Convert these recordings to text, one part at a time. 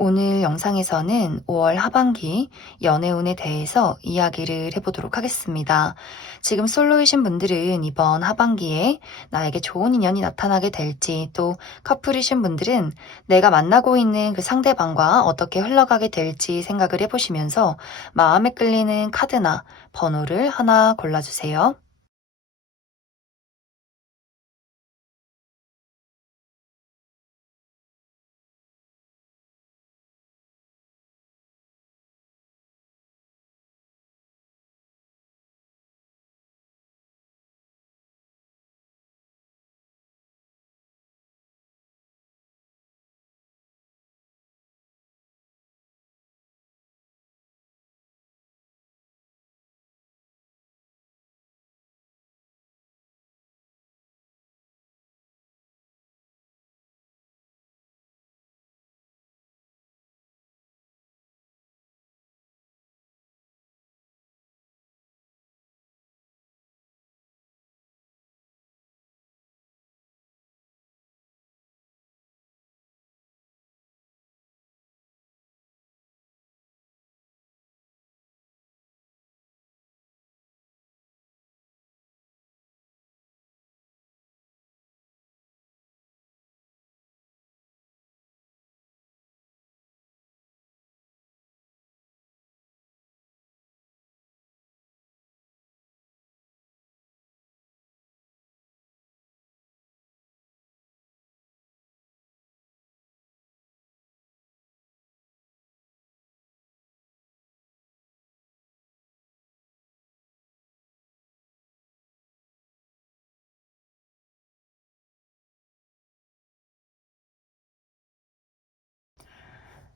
오늘 영상에서는 5월 하반기 연애운에 대해서 이야기를 해보도록 하겠습니다. 지금 솔로이신 분들은 이번 하반기에 나에게 좋은 인연이 나타나게 될지, 또 커플이신 분들은 내가 만나고 있는 그 상대방과 어떻게 흘러가게 될지 생각을 해보시면서 마음에 끌리는 카드나 번호를 하나 골라주세요.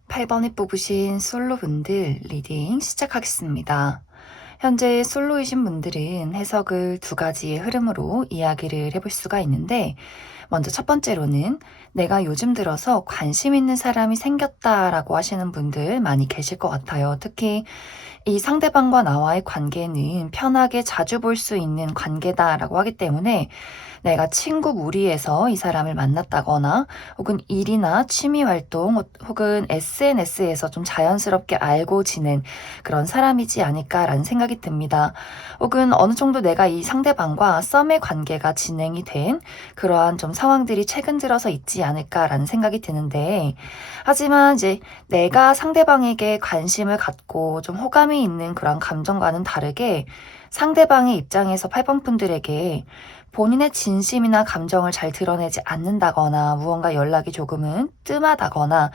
8번에 뽑으신 솔로분들 리딩 시작하겠습니다. 현재 솔로이신 분들은 해석을 두 가지의 흐름으로 이야기를 해볼 수가 있는데, 먼저 첫 번째로는 내가 요즘 들어서 관심 있는 사람이 생겼다라고 하시는 분들 많이 계실 것 같아요. 특히 이 상대방과 나와의 관계는 편하게 자주 볼 수 있는 관계다라고 하기 때문에 내가 친구 무리에서 이 사람을 만났다거나 혹은 일이나 취미 활동 혹은 SNS에서 좀 자연스럽게 알고 지낸 그런 사람이지 않을까라는 생각이 듭니다. 혹은 어느 정도 내가 이 상대방과 썸의 관계가 진행이 된 그러한 좀 상황들이 최근 들어서 있지 않을까라는 생각이 드는데, 하지만 이제 내가 상대방에게 관심을 갖고 좀 호감이 있는 그런 감정과는 다르게 상대방의 입장에서 8번 분들에게 본인의 진심이나 감정을 잘 드러내지 않는다거나 무언가 연락이 조금은 뜸하다거나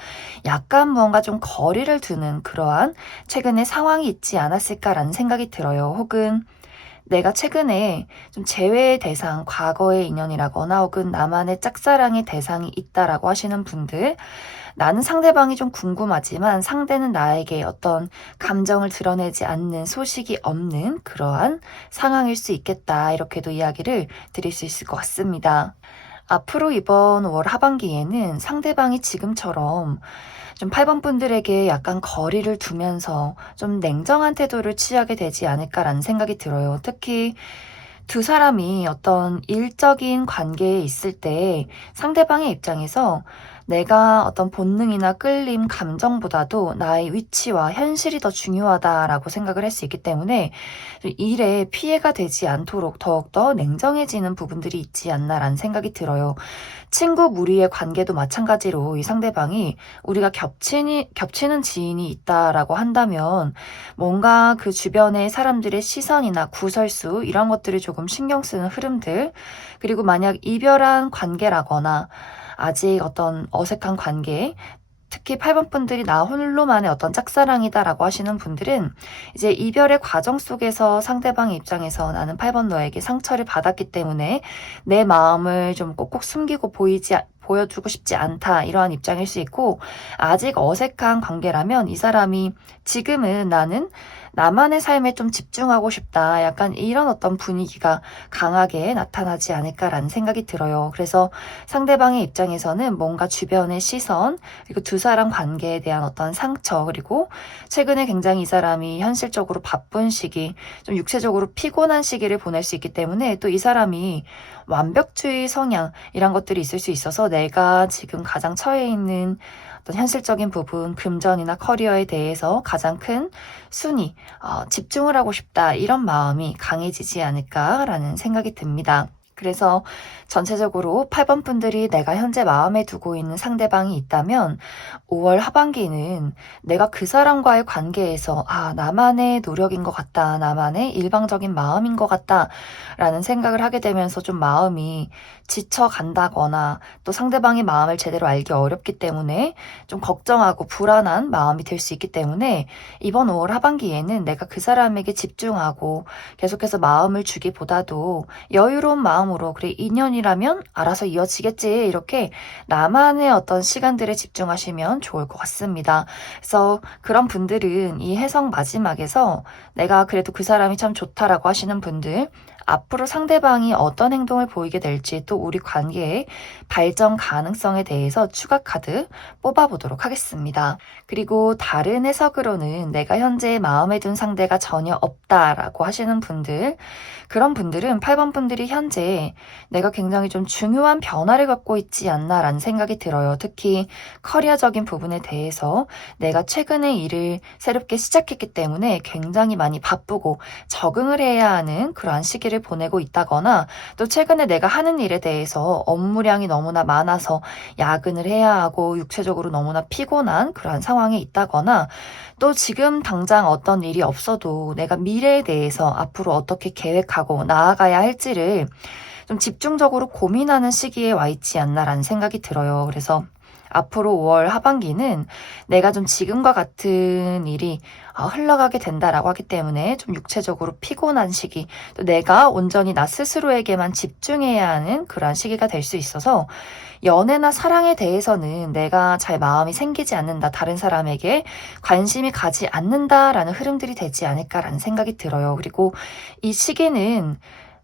약간 무언가 좀 거리를 두는 그러한 최근의 상황이 있지 않았을까라는 생각이 들어요. 혹은 내가 최근에 좀 재회의 대상, 과거의 인연이라거나 혹은 나만의 짝사랑의 대상이 있다라고 하시는 분들, 나는 상대방이 좀 궁금하지만 상대는 나에게 어떤 감정을 드러내지 않는 소식이 없는 그러한 상황일 수 있겠다. 이렇게도 이야기를 드릴 수 있을 것 같습니다. 앞으로 이번 5월 하반기에는 상대방이 지금처럼 좀 8번 분들에게 약간 거리를 두면서 좀 냉정한 태도를 취하게 되지 않을까라는 생각이 들어요. 특히 두 사람이 어떤 일적인 관계에 있을 때 상대방의 입장에서 내가 어떤 본능이나 끌림, 감정보다도 나의 위치와 현실이 더 중요하다라고 생각을 할 수 있기 때문에 일에 피해가 되지 않도록 더욱더 냉정해지는 부분들이 있지 않나라는 생각이 들어요. 친구 무리의 관계도 마찬가지로 이 상대방이 우리가 겹치는 지인이 있다라고 한다면 뭔가 그 주변의 사람들의 시선이나 구설수 이런 것들을 조금 신경 쓰는 흐름들, 그리고 만약 이별한 관계라거나 아직 어떤 어색한 관계, 특히 8번 분들이 나 홀로만의 어떤 짝사랑이다라고 하시는 분들은 이제 이별의 과정 속에서 상대방의 입장에서 나는 8번 너에게 상처를 받았기 때문에 내 마음을 좀 꼭꼭 숨기고 보여주고 싶지 않다, 이러한 입장일 수 있고, 아직 어색한 관계라면 이 사람이 지금은 나는 나만의 삶에 좀 집중하고 싶다, 약간 이런 어떤 분위기가 강하게 나타나지 않을까라는 생각이 들어요. 그래서 상대방의 입장에서는 뭔가 주변의 시선, 그리고 두 사람 관계에 대한 어떤 상처, 그리고 최근에 굉장히 이 사람이 현실적으로 바쁜 시기, 좀 육체적으로 피곤한 시기를 보낼 수 있기 때문에 또 이 사람이 완벽주의 성향 이런 것들이 있을 수 있어서 내가 지금 가장 처해 있는 어떤 현실적인 부분, 금전이나 커리어에 대해서 가장 큰 순위, 집중을 하고 싶다 이런 마음이 강해지지 않을까라는 생각이 듭니다. 그래서 전체적으로 8번 분들이 내가 현재 마음에 두고 있는 상대방이 있다면 5월 하반기는 내가 그 사람과의 관계에서 나만의 노력인 것 같다. 나만의 일방적인 마음인 것 같다. 라는 생각을 하게 되면서 좀 마음이 지쳐간다거나 또 상대방의 마음을 제대로 알기 어렵기 때문에 좀 걱정하고 불안한 마음이 들 수 있기 때문에 이번 5월 하반기에는 내가 그 사람에게 집중하고 계속해서 마음을 주기보다도 여유로운 마음으로 그래 인연이라면 알아서 이어지겠지 이렇게 나만의 어떤 시간들에 집중하시면 좋을 것 같습니다. 그래서 그런 분들은 이 해석 마지막에서 내가 그래도 그 사람이 참 좋다라고 하시는 분들 앞으로 상대방이 어떤 행동을 보이게 될지 또 우리 관계의 발전 가능성에 대해서 추가 카드 뽑아보도록 하겠습니다. 그리고 다른 해석으로는 내가 현재 마음에 둔 상대가 전혀 없다라고 하시는 분들, 그런 분들은 8번 분들이 현재 내가 굉장히 좀 중요한 변화를 갖고 있지 않나라는 생각이 들어요. 특히 커리어적인 부분에 대해서 내가 최근에 일을 새롭게 시작했기 때문에 굉장히 많이 바쁘고 적응을 해야 하는 그러한 시기를 보내고 있다거나 또 최근에 내가 하는 일에 대해서 업무량이 너무나 많아서 야근을 해야 하고 육체적으로 너무나 피곤한 그러한 상황에 있다거나 또 지금 당장 어떤 일이 없어도 내가 미래에 대해서 앞으로 어떻게 계획하고 나아가야 할지를 좀 집중적으로 고민하는 시기에 와 있지 않나라는 생각이 들어요. 그래서 앞으로 5월 하반기는 내가 좀 지금과 같은 일이 흘러가게 된다라고 하기 때문에 좀 육체적으로 피곤한 시기, 또 내가 온전히 나 스스로에게만 집중해야 하는 그러한 시기가 될 수 있어서 연애나 사랑에 대해서는 내가 잘 마음이 생기지 않는다, 다른 사람에게 관심이 가지 않는다라는 흐름들이 되지 않을까라는 생각이 들어요. 그리고 이 시기는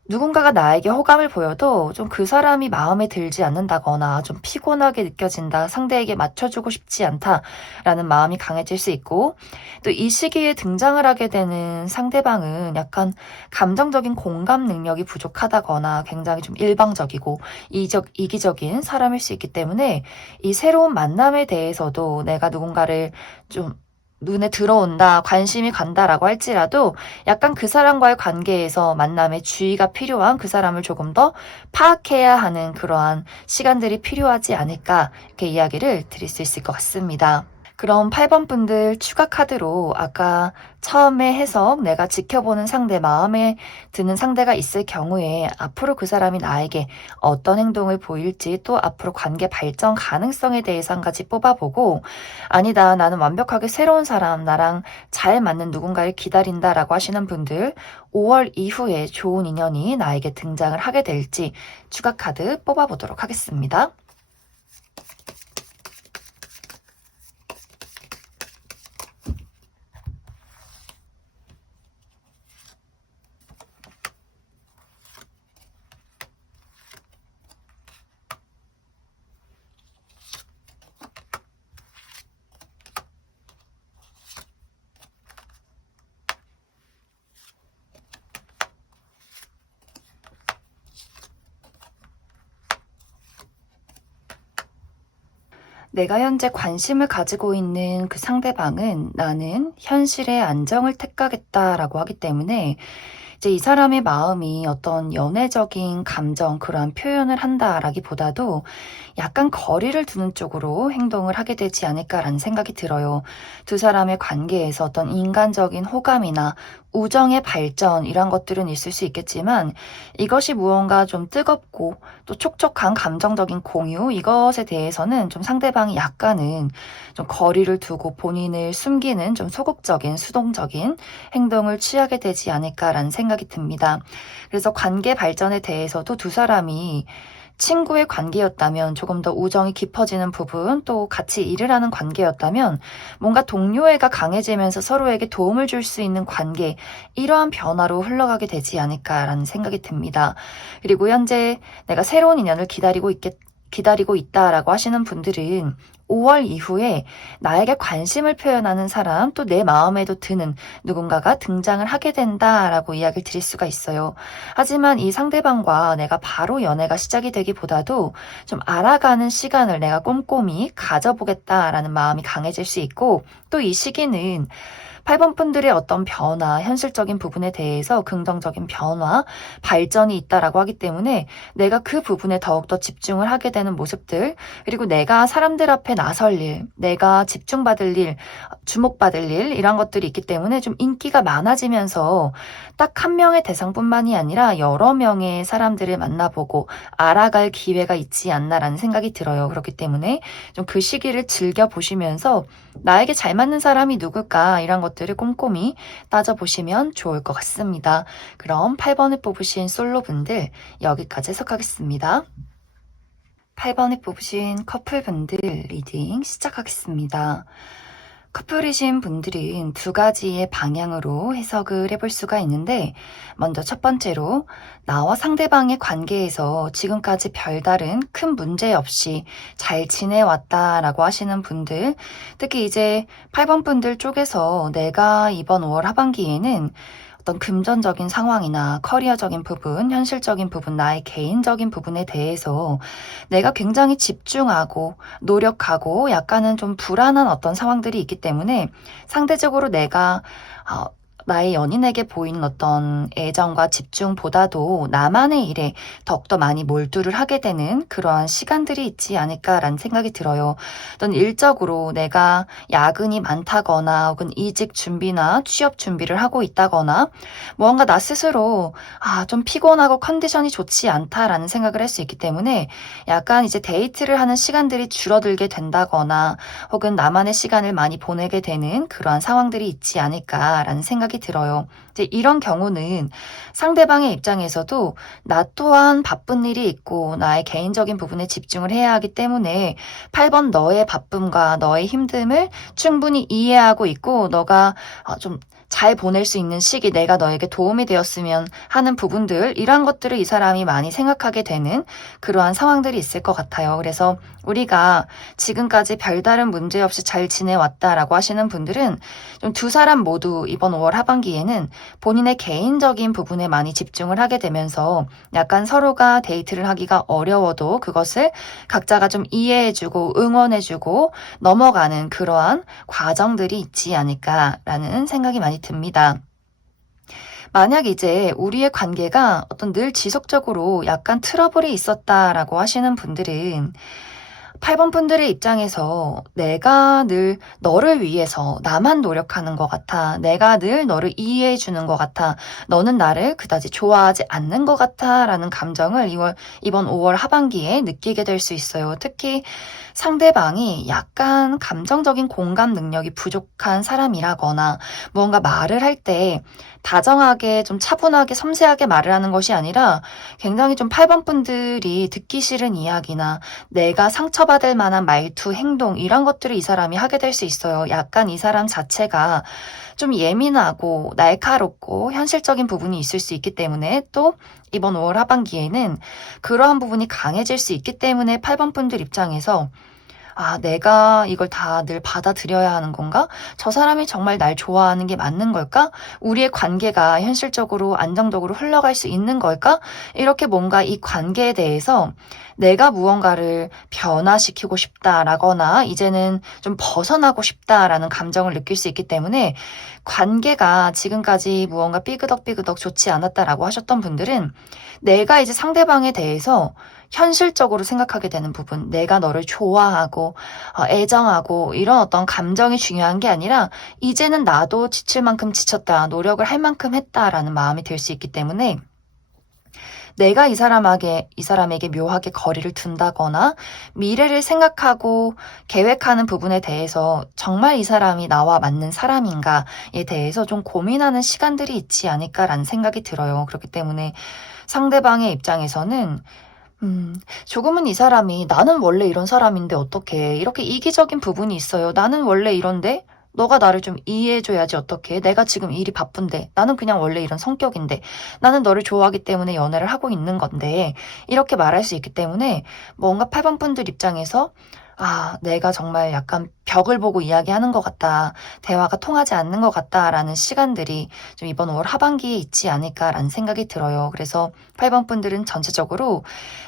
누군가가 나에게 호감을 보여도 좀 그 사람이 마음에 들지 않는다거나 좀 피곤하게 느껴진다, 상대에게 맞춰주고 싶지 않다라는 마음이 강해질 수 있고 또 이 시기에 등장을 하게 되는 상대방은 약간 감정적인 공감 능력이 부족하다거나 굉장히 좀 일방적이고 이기적인 사람일 수 있기 때문에 이 새로운 만남에 대해서도 내가 누군가를 좀 눈에 들어온다, 관심이 간다라고 할지라도 약간 그 사람과의 관계에서 만남에 주의가 필요한 그 사람을 조금 더 파악해야 하는 그러한 시간들이 필요하지 않을까 이렇게 이야기를 드릴 수 있을 것 같습니다. 그럼 8번 분들 추가 카드로 아까 처음에 해석 내가 지켜보는 상대 마음에 드는 상대가 있을 경우에 앞으로 그 사람이 나에게 어떤 행동을 보일지 또 앞으로 관계 발전 가능성에 대해서 한 가지 뽑아보고 아니다 나는 완벽하게 새로운 사람 나랑 잘 맞는 누군가를 기다린다라고 하시는 분들 5월 이후에 좋은 인연이 나에게 등장을 하게 될지 추가 카드 뽑아보도록 하겠습니다. 내가 현재 관심을 가지고 있는 그 상대방은 나는 현실의 안정을 택하겠다라고 하기 때문에 이제 이 사람의 마음이 어떤 연애적인 감정, 그러한 표현을 한다라기보다도 약간 거리를 두는 쪽으로 행동을 하게 되지 않을까라는 생각이 들어요. 두 사람의 관계에서 어떤 인간적인 호감이나 우정의 발전 이런 것들은 있을 수 있겠지만 이것이 무언가 좀 뜨겁고 또 촉촉한 감정적인 공유 이것에 대해서는 좀 상대방이 약간은 좀 거리를 두고 본인을 숨기는 좀 소극적인 수동적인 행동을 취하게 되지 않을까라는 생각이 듭니다. 그래서 관계 발전에 대해서도 두 사람이 친구의 관계였다면 조금 더 우정이 깊어지는 부분 또 같이 일을 하는 관계였다면 뭔가 동료애가 강해지면서 서로에게 도움을 줄 수 있는 관계 이러한 변화로 흘러가게 되지 않을까라는 생각이 듭니다. 그리고 현재 내가 새로운 인연을 기다리고 있다라고 하시는 분들은 5월 이후에 나에게 관심을 표현하는 사람, 또 내 마음에도 드는 누군가가 등장을 하게 된다라고 이야기를 드릴 수가 있어요. 하지만 이 상대방과 내가 바로 연애가 시작이 되기보다도 좀 알아가는 시간을 내가 꼼꼼히 가져보겠다라는 마음이 강해질 수 있고, 또 이 시기는 8번 분들의 어떤 변화, 현실적인 부분에 대해서 긍정적인 변화, 발전이 있다라고 하기 때문에 내가 그 부분에 더욱더 집중을 하게 되는 모습들, 그리고 내가 사람들 앞에 나설 일, 내가 집중받을 일, 주목받을 일, 이런 것들이 있기 때문에 좀 인기가 많아지면서 딱 한 명의 대상뿐만이 아니라 여러 명의 사람들을 만나보고 알아갈 기회가 있지 않나라는 생각이 들어요. 그렇기 때문에 좀 그 시기를 즐겨보시면서 나에게 잘 맞는 사람이 누굴까, 이런 것들을 꼼꼼히 따져보시면 좋을 것 같습니다. 그럼 8번을 뽑으신 솔로분들 여기까지 해석하겠습니다. 8번을 뽑으신 커플분들 리딩 시작하겠습니다. 커플이신 분들은 두 가지의 방향으로 해석을 해볼 수가 있는데, 먼저 첫 번째로 나와 상대방의 관계에서 지금까지 별다른 큰 문제 없이 잘 지내왔다라고 하시는 분들, 특히 이제 8번 분들 쪽에서 내가 이번 5월 하반기에는 어떤 금전적인 상황이나 커리어적인 부분, 현실적인 부분, 나의 개인적인 부분에 대해서 내가 굉장히 집중하고 노력하고 약간은 좀 불안한 어떤 상황들이 있기 때문에 상대적으로 내가 나의 연인에게 보이는 어떤 애정과 집중보다도 나만의 일에 더욱더 많이 몰두를 하게 되는 그러한 시간들이 있지 않을까라는 생각이 들어요. 어떤 일적으로 내가 야근이 많다거나 혹은 이직 준비나 취업 준비를 하고 있다거나 무언가 나 스스로 좀 피곤하고 컨디션이 좋지 않다라는 생각을 할 수 있기 때문에 약간 이제 데이트를 하는 시간들이 줄어들게 된다거나 혹은 나만의 시간을 많이 보내게 되는 그러한 상황들이 있지 않을까라는 생각이 들어요. 이제 이런 경우는 상대방의 입장에서도 나 또한 바쁜 일이 있고 나의 개인적인 부분에 집중을 해야 하기 때문에 8번 너의 바쁨과 너의 힘듦을 충분히 이해하고 있고, 너가 좀 잘 보낼 수 있는 시기, 내가 너에게 도움이 되었으면 하는 부분들, 이런 것들을 이 사람이 많이 생각하게 되는 그러한 상황들이 있을 것 같아요. 그래서 우리가 지금까지 별다른 문제 없이 잘 지내왔다라고 하시는 분들은 좀 두 사람 모두 이번 5월 하반기에는 본인의 개인적인 부분에 많이 집중을 하게 되면서 약간 서로가 데이트를 하기가 어려워도 그것을 각자가 좀 이해해주고 응원해주고 넘어가는 그러한 과정들이 있지 않을까라는 생각이 많이 듭니다. 만약 이제 우리의 관계가 어떤 늘 지속적으로 약간 트러블이 있었다라고 하시는 분들은 8번 분들의 입장에서 내가 늘 너를 위해서 나만 노력하는 것 같아, 내가 늘 너를 이해해 주는 것 같아, 너는 나를 그다지 좋아하지 않는 것 같아 라는 감정을 이번 5월 하반기에 느끼게 될 수 있어요. 특히 상대방이 약간 감정적인 공감 능력이 부족한 사람이라거나 무언가 말을 할 때 다정하게 좀 차분하게 섬세하게 말을 하는 것이 아니라 굉장히 좀 8번 분들이 듣기 싫은 이야기나 내가 상처받을 만한 말투, 행동, 이런 것들을 이 사람이 하게 될 수 있어요. 약간 이 사람 자체가 좀 예민하고 날카롭고 현실적인 부분이 있을 수 있기 때문에, 또 이번 5월 하반기에는 그러한 부분이 강해질 수 있기 때문에 8번 분들 입장에서 내가 이걸 다 늘 받아들여야 하는 건가? 저 사람이 정말 날 좋아하는 게 맞는 걸까? 우리의 관계가 현실적으로 안정적으로 흘러갈 수 있는 걸까? 이렇게 뭔가 이 관계에 대해서 내가 무언가를 변화시키고 싶다라거나 이제는 좀 벗어나고 싶다라는 감정을 느낄 수 있기 때문에, 관계가 지금까지 무언가 삐그덕삐그덕 좋지 않았다라고 하셨던 분들은 내가 이제 상대방에 대해서 현실적으로 생각하게 되는 부분, 내가 너를 좋아하고 애정하고 이런 어떤 감정이 중요한 게 아니라 이제는 나도 지칠 만큼 지쳤다, 노력을 할 만큼 했다라는 마음이 들 수 있기 때문에 내가 이 사람에게 묘하게 거리를 둔다거나 미래를 생각하고 계획하는 부분에 대해서 정말 이 사람이 나와 맞는 사람인가에 대해서 좀 고민하는 시간들이 있지 않을까라는 생각이 들어요. 그렇기 때문에 상대방의 입장에서는 조금은 이 사람이 나는 원래 이런 사람인데 어떡해, 이렇게 이기적인 부분이 있어요. 나는 원래 이런데 너가 나를 좀 이해해줘야지 어떡해. 내가 지금 일이 바쁜데, 나는 그냥 원래 이런 성격인데, 나는 너를 좋아하기 때문에 연애를 하고 있는 건데, 이렇게 말할 수 있기 때문에 뭔가 8번 분들 입장에서 내가 정말 약간 벽을 보고 이야기하는 것 같다. 대화가 통하지 않는 것 같다라는 시간들이 좀 이번 5월 하반기에 있지 않을까라는 생각이 들어요. 그래서 8번 분들은 전체적으로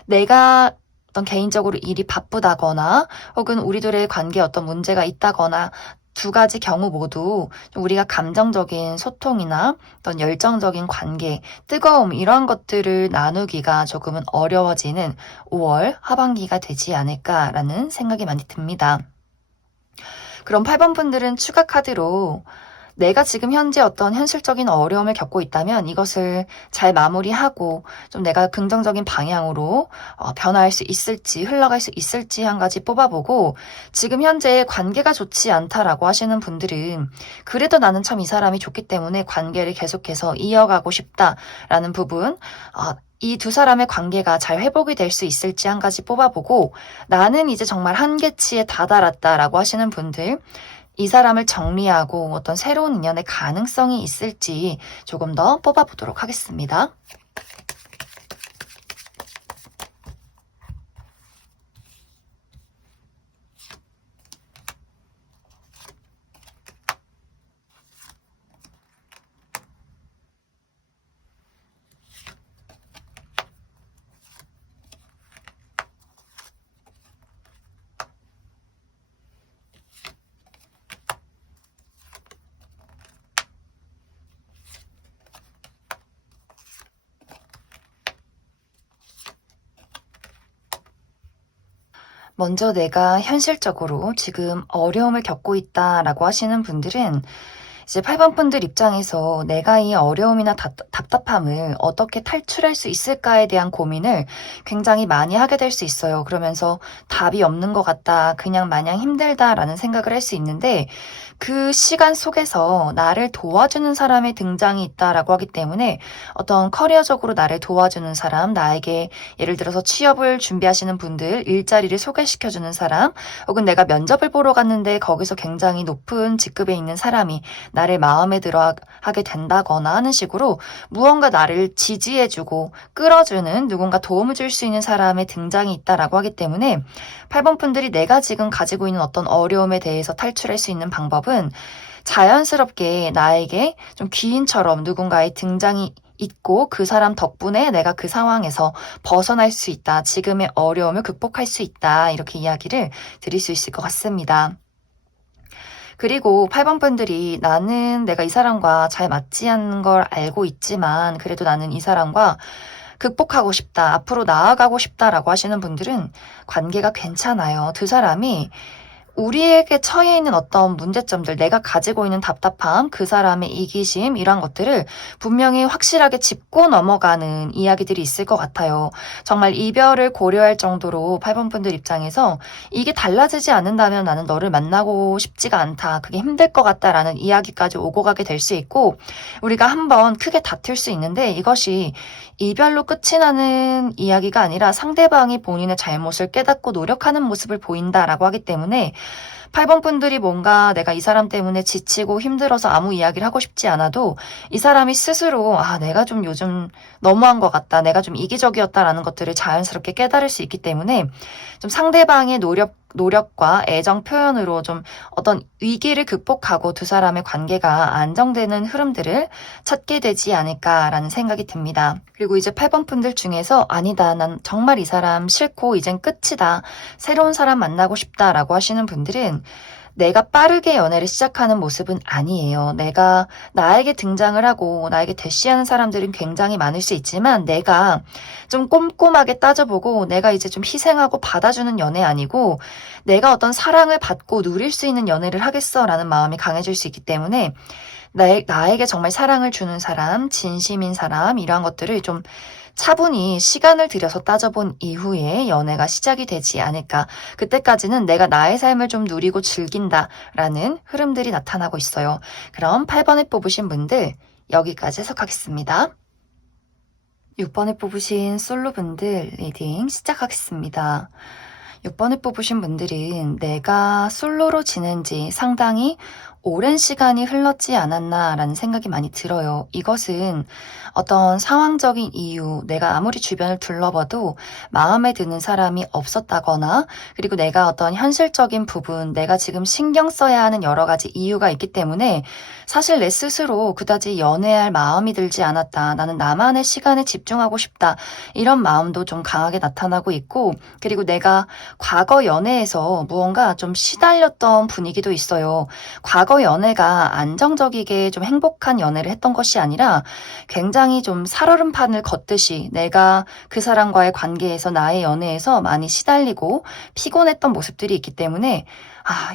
내가 어떤 개인적으로 일이 바쁘다거나 혹은 우리들의 관계에 어떤 문제가 있다거나 두 가지 경우 모두 좀 우리가 감정적인 소통이나 어떤 열정적인 관계, 뜨거움 이런 것들을 나누기가 조금은 어려워지는 5월 하반기가 되지 않을까라는 생각이 많이 듭니다. 그럼 8번 분들은 추가 카드로 내가 지금 현재 어떤 현실적인 어려움을 겪고 있다면 이것을 잘 마무리하고 좀 내가 긍정적인 방향으로 변화할 수 있을지 흘러갈 수 있을지 한 가지 뽑아보고, 지금 현재 관계가 좋지 않다라고 하시는 분들은 그래도 나는 참 이 사람이 좋기 때문에 관계를 계속해서 이어가고 싶다라는 부분, 이 두 사람의 관계가 잘 회복이 될 수 있을지 한 가지 뽑아보고, 나는 이제 정말 한계치에 다다랐다라고 하시는 분들, 이 사람을 정리하고 어떤 새로운 인연의 가능성이 있을지 조금 더 뽑아보도록 하겠습니다. 먼저 내가 현실적으로 지금 어려움을 겪고 있다라고 하시는 분들은 이제 8번 분들 입장에서 내가 이 어려움이나 답답함을 어떻게 탈출할 수 있을까에 대한 고민을 굉장히 많이 하게 될 수 있어요. 그러면서 답이 없는 것 같다, 그냥 마냥 힘들다라는 생각을 할 수 있는데, 그 시간 속에서 나를 도와주는 사람의 등장이 있다라고 하기 때문에 어떤 커리어적으로 나를 도와주는 사람, 나에게 예를 들어서 취업을 준비하시는 분들, 일자리를 소개시켜주는 사람, 혹은 내가 면접을 보러 갔는데 거기서 굉장히 높은 직급에 있는 사람이 나를 마음에 들어 하게 된다거나 하는 식으로 무언가 나를 지지해주고 끌어주는, 누군가 도움을 줄 수 있는 사람의 등장이 있다라고 하기 때문에 8번 분들이 내가 지금 가지고 있는 어떤 어려움에 대해서 탈출할 수 있는 방법은 자연스럽게 나에게 좀 귀인처럼 누군가의 등장이 있고 그 사람 덕분에 내가 그 상황에서 벗어날 수 있다, 지금의 어려움을 극복할 수 있다, 이렇게 이야기를 드릴 수 있을 것 같습니다. 그리고 8번 분들이 나는 내가 이 사람과 잘 맞지 않는 걸 알고 있지만 그래도 나는 이 사람과 극복하고 싶다, 앞으로 나아가고 싶다라고 하시는 분들은 관계가 괜찮아요. 두 사람이 우리에게 처해 있는 어떤 문제점들, 내가 가지고 있는 답답함, 그 사람의 이기심, 이런 것들을 분명히 확실하게 짚고 넘어가는 이야기들이 있을 것 같아요. 정말 이별을 고려할 정도로 8번 분들 입장에서 이게 달라지지 않는다면 나는 너를 만나고 싶지가 않다, 그게 힘들 것 같다라는 이야기까지 오고 가게 될 수 있고, 우리가 한번 크게 다툴 수 있는데 이것이 이별로 끝이 나는 이야기가 아니라 상대방이 본인의 잘못을 깨닫고 노력하는 모습을 보인다라고 하기 때문에 8번 분들이 뭔가 내가 이 사람 때문에 지치고 힘들어서 아무 이야기를 하고 싶지 않아도 이 사람이 스스로 내가 좀 요즘 너무한 것 같다, 내가 좀 이기적이었다라는 것들을 자연스럽게 깨달을 수 있기 때문에 좀 상대방의 노력과 애정 표현으로 좀 어떤 위기를 극복하고 두 사람의 관계가 안정되는 흐름들을 찾게 되지 않을까라는 생각이 듭니다. 그리고 이제 8번 분들 중에서 아니다, 난 정말 이 사람 싫고 이젠 끝이다, 새로운 사람 만나고 싶다라고 하시는 분들은 내가 빠르게 연애를 시작하는 모습은 아니에요. 내가 나에게 등장을 하고 나에게 대시하는 사람들은 굉장히 많을 수 있지만 내가 좀 꼼꼼하게 따져보고 내가 이제 좀 희생하고 받아주는 연애 아니고 내가 어떤 사랑을 받고 누릴 수 있는 연애를 하겠어라는 마음이 강해질 수 있기 때문에 나에게 정말 사랑을 주는 사람, 진심인 사람, 이러한 것들을 좀 차분히 시간을 들여서 따져본 이후에 연애가 시작이 되지 않을까. 그때까지는 내가 나의 삶을 좀 누리고 즐긴다라는 흐름들이 나타나고 있어요. 그럼 8번에 뽑으신 분들 여기까지 해석하겠습니다. 6번에 뽑으신 솔로분들 리딩 시작하겠습니다. 6번에 뽑으신 분들은 내가 솔로로 지낸 지 상당히 오랜 시간이 흘렀지 않았나라는 생각이 많이 들어요. 이것은 어떤 상황적인 이유, 내가 아무리 주변을 둘러봐도 마음에 드는 사람이 없었다거나, 그리고 내가 어떤 현실적인 부분, 내가 지금 신경 써야 하는 여러 가지 이유가 있기 때문에 사실 내 스스로 그다지 연애할 마음이 들지 않았다. 나는 나만의 시간에 집중하고 싶다. 이런 마음도 좀 강하게 나타나고 있고, 그리고 내가 과거 연애에서 무언가 좀 시달렸던 분위기도 있어요. 과거 연애가 안정적이게 좀 행복한 연애를 했던 것이 아니라 굉장히 좀 살얼음판을 걷듯이 내가 그 사람과의 관계에서 나의 연애에서 많이 시달리고 피곤했던 모습들이 있기 때문에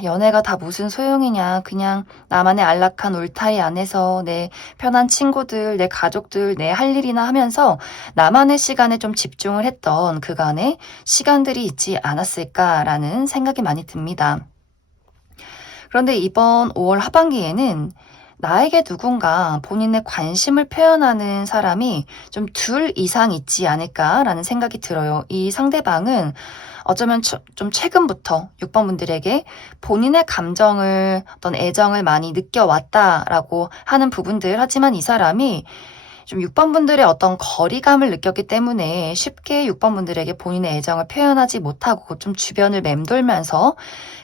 연애가 다 무슨 소용이냐. 그냥 나만의 안락한 울타리 안에서 내 편한 친구들, 내 가족들, 내 할 일이나 하면서 나만의 시간에 좀 집중을 했던 그간의 시간들이 있지 않았을까라는 생각이 많이 듭니다. 그런데 이번 5월 하반기에는 나에게 누군가 본인의 관심을 표현하는 사람이 좀 둘 이상 있지 않을까라는 생각이 들어요. 이 상대방은 어쩌면 좀 최근부터 6번 분들에게 본인의 감정을, 어떤 애정을 많이 느껴왔다라고 하는 부분들, 하지만 이 사람이 좀 6번 분들의 어떤 거리감을 느꼈기 때문에 쉽게 6번 분들에게 본인의 애정을 표현하지 못하고 좀 주변을 맴돌면서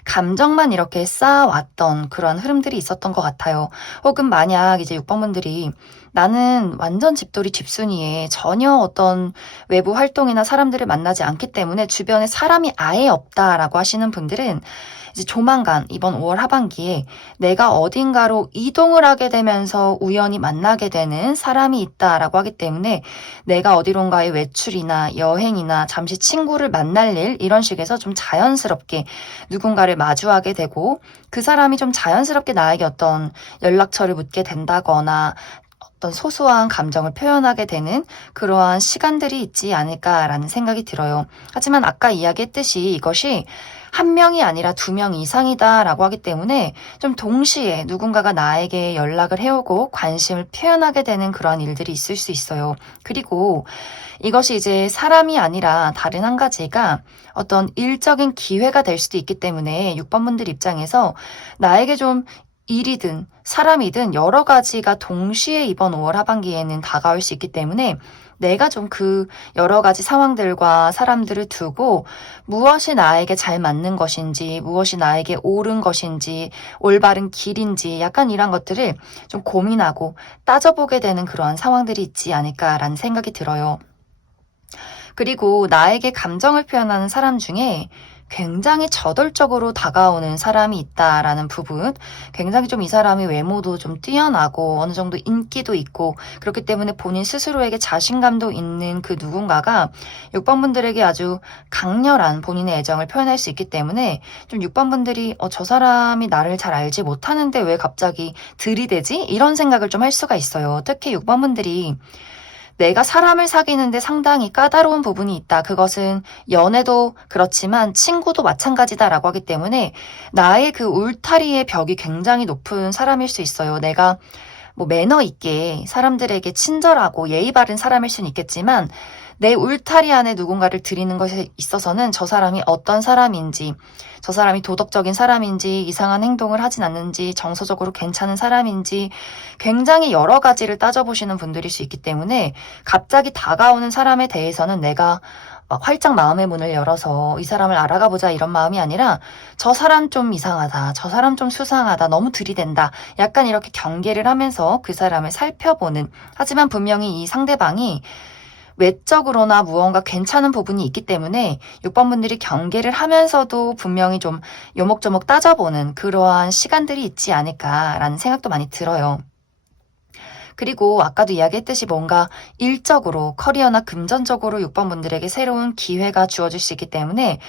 감정만 이렇게 쌓아왔던 그런 흐름들이 있었던 것 같아요. 혹은 만약 이제 6번 분들이 나는 완전 집돌이 집순이에 전혀 어떤 외부 활동이나 사람들을 만나지 않기 때문에 주변에 사람이 아예 없다라고 하시는 분들은 이제 조만간 이번 5월 하반기에 내가 어딘가로 이동을 하게 되면서 우연히 만나게 되는 사람이 있다라고 하기 때문에 내가 어디론가의 외출이나 여행이나 잠시 친구를 만날 일 이런 식에서 좀 자연스럽게 누군가를 마주하게 되고 그 사람이 좀 자연스럽게 나에게 어떤 연락처를 묻게 된다거나 어떤 소소한 감정을 표현하게 되는 그러한 시간들이 있지 않을까라는 생각이 들어요. 하지만 아까 이야기했듯이 이것이 한 명이 아니라 2명 이상이다라고 하기 때문에 좀 동시에 누군가가 나에게 연락을 해오고 관심을 표현하게 되는 그러한 일들이 있을 수 있어요. 그리고 이것이 이제 사람이 아니라 다른 한 가지가 어떤 일적인 기회가 될 수도 있기 때문에 6번 분들 입장에서 나에게 좀 일이든 사람이든 여러 가지가 동시에 이번 5월 하반기에는 다가올 수 있기 때문에 내가 좀 그 여러 가지 상황들과 사람들을 두고 무엇이 나에게 잘 맞는 것인지, 무엇이 나에게 옳은 것인지, 올바른 길인지 약간 이런 것들을 좀 고민하고 따져보게 되는 그러한 상황들이 있지 않을까라는 생각이 들어요. 그리고 나에게 감정을 표현하는 사람 중에 굉장히 저돌적으로 다가오는 사람이 있다라는 부분, 굉장히 좀 이 사람이 외모도 좀 뛰어나고 어느 정도 인기도 있고 그렇기 때문에 본인 스스로에게 자신감도 있는 그 누군가가 6번 분들에게 아주 강렬한 본인의 애정을 표현할 수 있기 때문에 좀 6번 분들이 저 사람이 나를 잘 알지 못하는데 왜 갑자기 들이대지? 이런 생각을 좀 할 수가 있어요. 특히 6번 분들이 내가 사람을 사귀는데 상당히 까다로운 부분이 있다. 그것은 연애도 그렇지만 친구도 마찬가지다라고 하기 때문에 나의 그 울타리의 벽이 굉장히 높은 사람일 수 있어요. 내가 뭐 매너 있게 사람들에게 친절하고 예의 바른 사람일 수는 있겠지만 내 울타리 안에 누군가를 들이는 것에 있어서는 저 사람이 어떤 사람인지, 저 사람이 도덕적인 사람인지, 이상한 행동을 하진 않는지, 정서적으로 괜찮은 사람인지 굉장히 여러 가지를 따져보시는 분들일 수 있기 때문에 갑자기 다가오는 사람에 대해서는 내가 막 활짝 마음의 문을 열어서 이 사람을 알아가 보자 이런 마음이 아니라 저 사람 좀 이상하다, 저 사람 좀 수상하다, 너무 들이댄다. 약간 이렇게 경계를 하면서 그 사람을 살펴보는, 하지만 분명히 이 상대방이 외적으로나 무언가 괜찮은 부분이 있기 때문에 6번 분들이 경계를 하면서도 분명히 좀 요목조목 따져보는 그러한 시간들이 있지 않을까라는 생각도 많이 들어요. 그리고 아까도 이야기했듯이 뭔가 일적으로 커리어나 금전적으로 6번 분들에게 새로운 기회가 주어질 수 있기 때문에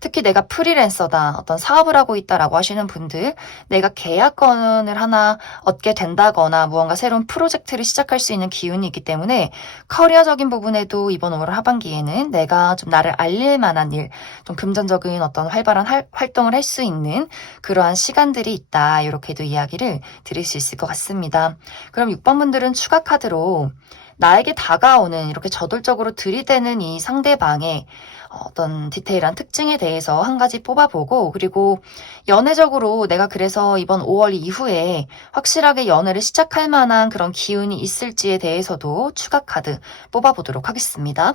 특히 내가 프리랜서다, 어떤 사업을 하고 있다라고 하시는 분들, 내가 계약권을 하나 얻게 된다거나 무언가 새로운 프로젝트를 시작할 수 있는 기운이 있기 때문에 커리어적인 부분에도 이번 5월 하반기에는 내가 좀 나를 알릴 만한 일, 좀 금전적인 어떤 활발한 활동을 할 수 있는 그러한 시간들이 있다. 이렇게도 이야기를 드릴 수 있을 것 같습니다. 그럼 6번 분들은 추가 카드로 나에게 다가오는 이렇게 저돌적으로 들이대는 이 상대방의 어떤 디테일한 특징에 대해서 한 가지 뽑아보고, 그리고 연애적으로 내가 그래서 이번 5월 이후에 확실하게 연애를 시작할 만한 그런 기운이 있을지에 대해서도 추가 카드 뽑아보도록 하겠습니다.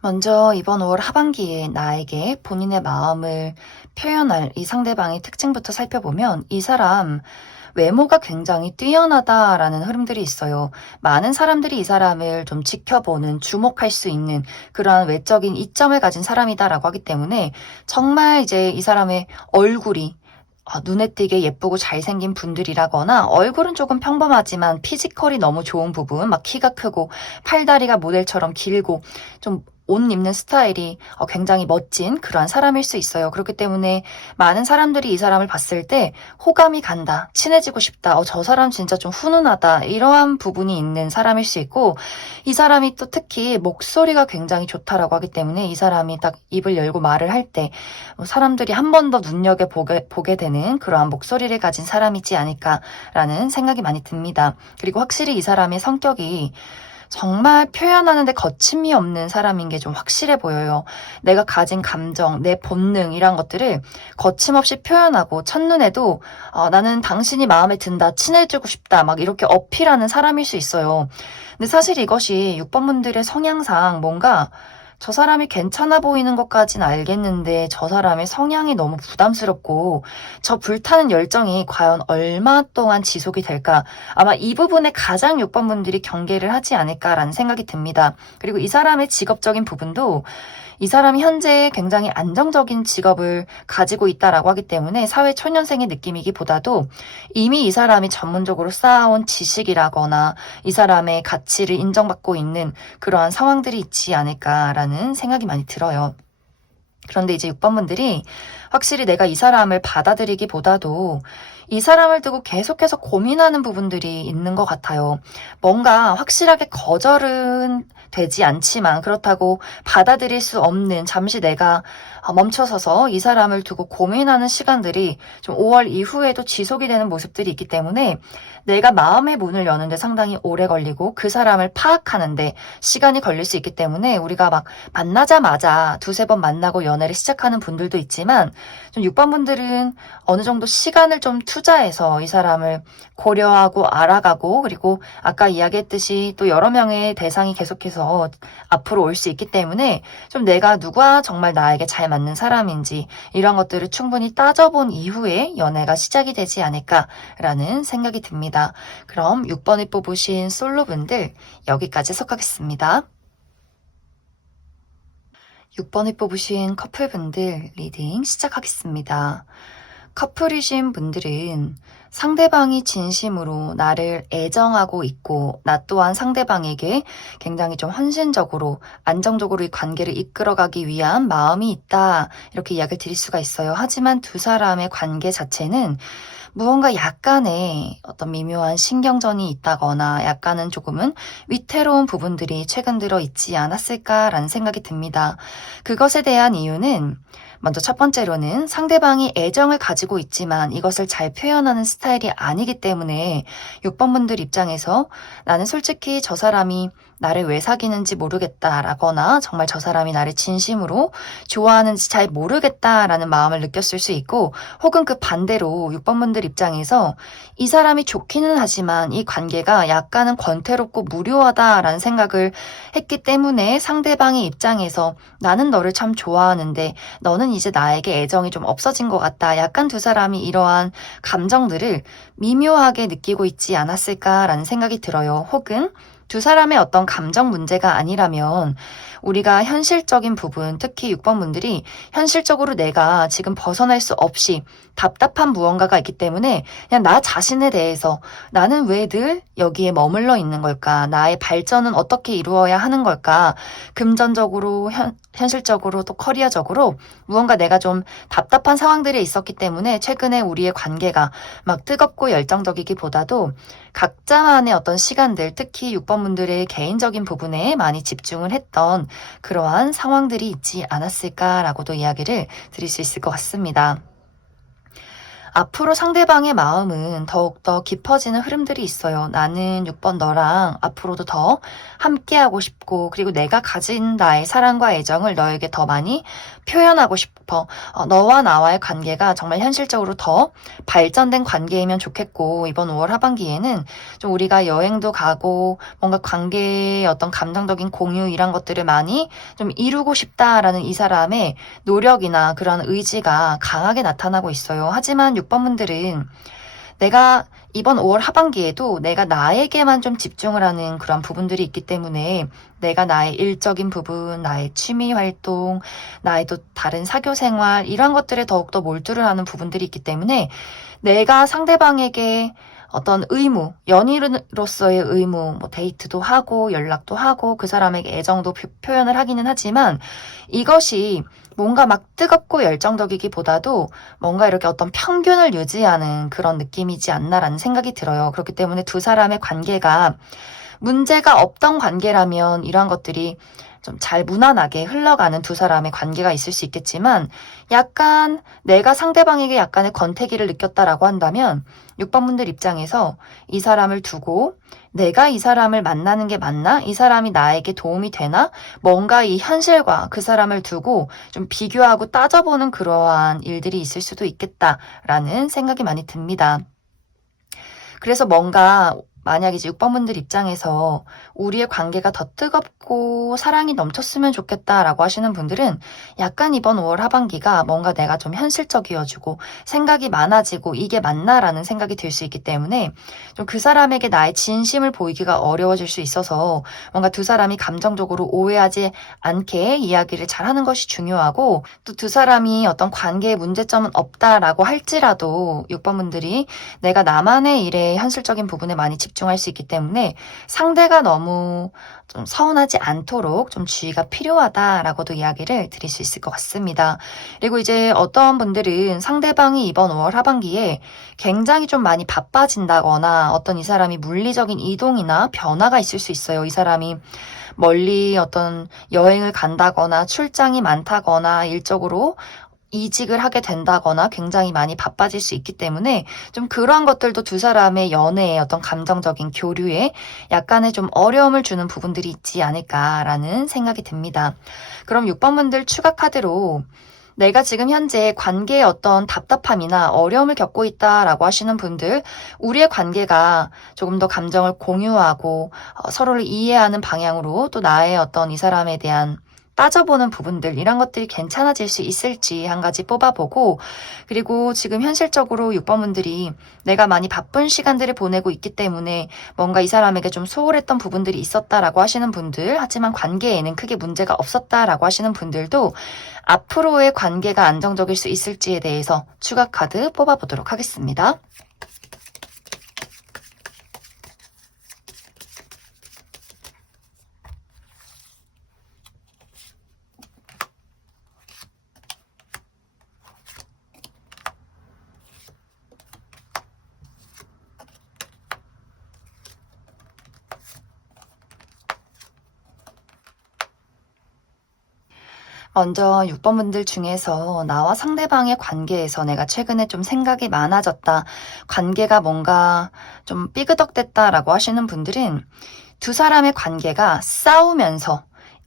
먼저 이번 5월 하반기에 나에게 본인의 마음을 표현할 이 상대방의 특징부터 살펴보면, 이 사람 외모가 굉장히 뛰어나다라는 흐름들이 있어요. 많은 사람들이 이 사람을 좀 지켜보는, 주목할 수 있는 그러한 외적인 이점을 가진 사람이다라고 하기 때문에, 정말 이제 이 사람의 얼굴이 눈에 띄게 예쁘고 잘생긴 분들이라거나, 얼굴은 조금 평범하지만 피지컬이 너무 좋은 부분, 막 키가 크고 팔다리가 모델처럼 길고 좀 옷 입는 스타일이 굉장히 멋진 그러한 사람일 수 있어요. 그렇기 때문에 많은 사람들이 이 사람을 봤을 때 호감이 간다, 친해지고 싶다, 저 사람 진짜 좀 훈훈하다, 이러한 부분이 있는 사람일 수 있고, 이 사람이 또 특히 목소리가 굉장히 좋다라고 하기 때문에 이 사람이 딱 입을 열고 말을 할 때 사람들이 한 번 더 눈여겨보게 되는 그러한 목소리를 가진 사람이지 않을까라는 생각이 많이 듭니다. 그리고 확실히 이 사람의 성격이 정말 표현하는데 거침이 없는 사람인 게 좀 확실해 보여요. 내가 가진 감정, 내 본능, 이런 것들을 거침없이 표현하고, 첫눈에도 나는 당신이 마음에 든다, 친해지고 싶다, 막 이렇게 어필하는 사람일 수 있어요. 근데 사실 이것이 6번 분들의 성향상 뭔가 저 사람이 괜찮아 보이는 것까진 알겠는데 저 사람의 성향이 너무 부담스럽고, 저 불타는 열정이 과연 얼마 동안 지속이 될까, 아마 이 부분에 가장 6번 분들이 경계를 하지 않을까라는 생각이 듭니다. 그리고 이 사람의 직업적인 부분도, 이 사람이 현재 굉장히 안정적인 직업을 가지고 있다라고 하기 때문에 사회 초년생의 느낌이기보다도 이미 이 사람이 전문적으로 쌓아온 지식이라거나 이 사람의 가치를 인정받고 있는 그러한 상황들이 있지 않을까라는 생각이 많이 들어요. 그런데 이제 6번 분들이 확실히 내가 이 사람을 받아들이기보다도 이 사람을 두고 계속해서 고민하는 부분들이 있는 것 같아요. 뭔가 확실하게 거절은 되지 않지만, 그렇다고 받아들일 수 없는, 잠시 내가 멈춰서서 이 사람을 두고 고민하는 시간들이 좀 5월 이후에도 지속이 되는 모습들이 있기 때문에, 내가 마음의 문을 여는데 상당히 오래 걸리고 그 사람을 파악하는데 시간이 걸릴 수 있기 때문에, 우리가 막 만나자마자 두세 번 만나고 연애를 시작하는 분들도 있지만, 좀 6번 분들은 어느 정도 시간을 좀 투자해서 이 사람을 고려하고 알아가고, 그리고 아까 이야기했듯이 또 여러 명의 대상이 계속해서 앞으로 올 수 있기 때문에, 좀 내가 누가 정말 나에게 잘 맞는 사람인지 이런 것들을 충분히 따져본 이후에 연애가 시작이 되지 않을까라는 생각이 듭니다. 그럼 6번을 뽑으신 솔로분들 여기까지 해석하겠습니다. 6번을 뽑으신 커플분들 리딩 시작하겠습니다. 커플이신 분들은 상대방이 진심으로 나를 애정하고 있고, 나 또한 상대방에게 굉장히 좀 헌신적으로 안정적으로 이 관계를 이끌어가기 위한 마음이 있다, 이렇게 이야기를 드릴 수가 있어요. 하지만 두 사람의 관계 자체는 무언가 약간의 어떤 미묘한 신경전이 있다거나 약간은 조금은 위태로운 부분들이 최근 들어 있지 않았을까라는 생각이 듭니다. 그것에 대한 이유는, 먼저 첫 번째로는 상대방이 애정을 가지고 있지만 이것을 잘 표현하는 스타일이 아니기 때문에 6번 분들 입장에서 나는 솔직히 저 사람이 나를 왜 사귀는지 모르겠다라거나 정말 저 사람이 나를 진심으로 좋아하는지 잘 모르겠다라는 마음을 느꼈을 수 있고, 혹은 그 반대로 6번 분들 입장에서 이 사람이 좋기는 하지만 이 관계가 약간은 권태롭고 무료하다라는 생각을 했기 때문에 상대방의 입장에서 나는 너를 참 좋아하는데 너는 이제 나에게 애정이 좀 없어진 것 같다, 약간 두 사람이 이러한 감정들을 미묘하게 느끼고 있지 않았을까라는 생각이 들어요. 혹은 두 사람의 어떤 감정 문제가 아니라면 우리가 현실적인 부분, 특히 6번 분들이 현실적으로 내가 지금 벗어날 수 없이 답답한 무언가가 있기 때문에 그냥 나 자신에 대해서 나는 왜 늘 여기에 머물러 있는 걸까? 나의 발전은 어떻게 이루어야 하는 걸까? 금전적으로, 현실적으로 또 커리어적으로 무언가 내가 좀 답답한 상황들이 있었기 때문에 최근에 우리의 관계가 막 뜨겁고 열정적이기보다도 각자만의 어떤 시간들, 특히 6번 분들의 개인적인 부분에 많이 집중을 했던 그러한 상황들이 있지 않았을까라고도 이야기를 드릴 수 있을 것 같습니다. 앞으로 상대방의 마음은 더욱더 깊어지는 흐름들이 있어요. 나는 6번 너랑 앞으로도 더 함께하고 싶고, 그리고 내가 가진 나의 사랑과 애정을 너에게 더 많이 표현하고 싶어. 너와 나와의 관계가 정말 현실적으로 더 발전된 관계이면 좋겠고, 이번 5월 하반기에는 좀 우리가 여행도 가고 뭔가 관계의 어떤 감정적인 공유 이런 것들을 많이 좀 이루고 싶다라는 이 사람의 노력이나 그런 의지가 강하게 나타나고 있어요. 하지만 6번 분들은 내가 이번 5월 하반기에도 내가 나에게만 좀 집중을 하는 그런 부분들이 있기 때문에 내가 나의 일적인 부분, 나의 취미 활동, 나의 또 다른 사교 생활 이런 것들에 더욱더 몰두를 하는 부분들이 있기 때문에 내가 상대방에게 어떤 의무, 연인으로서의 의무, 뭐 데이트도 하고 연락도 하고 그 사람에게 애정도 표현을 하기는 하지만 이것이 뭔가 막 뜨겁고 열정적이기보다도 뭔가 이렇게 어떤 평균을 유지하는 그런 느낌이지 않나라는 생각이 들어요. 그렇기 때문에 두 사람의 관계가 문제가 없던 관계라면 이러한 것들이 좀 잘 무난하게 흘러가는 두 사람의 관계가 있을 수 있겠지만 약간 내가 상대방에게 약간의 권태기를 느꼈다라고 한다면 6번 분들 입장에서 이 사람을 두고 내가 이 사람을 만나는 게 맞나? 이 사람이 나에게 도움이 되나? 뭔가 이 현실과 그 사람을 두고 좀 비교하고 따져보는 그러한 일들이 있을 수도 있겠다라는 생각이 많이 듭니다. 그래서 뭔가 만약 이제 6번 분들 입장에서 우리의 관계가 더 뜨겁고 사랑이 넘쳤으면 좋겠다라고 하시는 분들은 약간 이번 5월 하반기가 뭔가 내가 좀 현실적이어지고 생각이 많아지고 이게 맞나라는 생각이 들 수 있기 때문에 좀 그 사람에게 나의 진심을 보이기가 어려워질 수 있어서 뭔가 두 사람이 감정적으로 오해하지 않게 이야기를 잘하는 것이 중요하고 또 두 사람이 어떤 관계에 문제점은 없다라고 할지라도 6번 분들이 내가 나만의 일에 현실적인 부분에 많이 집중할 수 있기 때문에 상대가 너무 좀 서운하지 않도록 좀 주의가 필요하다라고도 이야기를 드릴 수 있을 것 같습니다. 그리고 이제 어떤 분들은 상대방이 이번 5월 하반기에 굉장히 좀 많이 바빠진다거나 어떤 이 사람이 물리적인 이동이나 변화가 있을 수 있어요. 이 사람이 멀리 어떤 여행을 간다거나 출장이 많다거나 일적으로 이직을 하게 된다거나 굉장히 많이 바빠질 수 있기 때문에 좀 그러한 것들도 두 사람의 연애의 어떤 감정적인 교류에 약간의 좀 어려움을 주는 부분들이 있지 않을까라는 생각이 듭니다. 그럼 6번 분들 추가 카드로 내가 지금 현재 관계에 어떤 답답함이나 어려움을 겪고 있다라고 하시는 분들, 우리의 관계가 조금 더 감정을 공유하고 서로를 이해하는 방향으로 또 나의 어떤 이 사람에 대한 따져보는 부분들 이런 것들이 괜찮아질 수 있을지 한 가지 뽑아보고 그리고 지금 현실적으로 6번 분들이 내가 많이 바쁜 시간들을 보내고 있기 때문에 뭔가 이 사람에게 좀 소홀했던 부분들이 있었다라고 하시는 분들 하지만 관계에는 크게 문제가 없었다라고 하시는 분들도 앞으로의 관계가 안정적일 수 있을지에 대해서 추가 카드 뽑아보도록 하겠습니다. 먼저 6번 분들 중에서 나와 상대방의 관계에서 내가 최근에 좀 생각이 많아졌다. 관계가 뭔가 좀 삐그덕댔다라고 하시는 분들은 두 사람의 관계가 싸우면서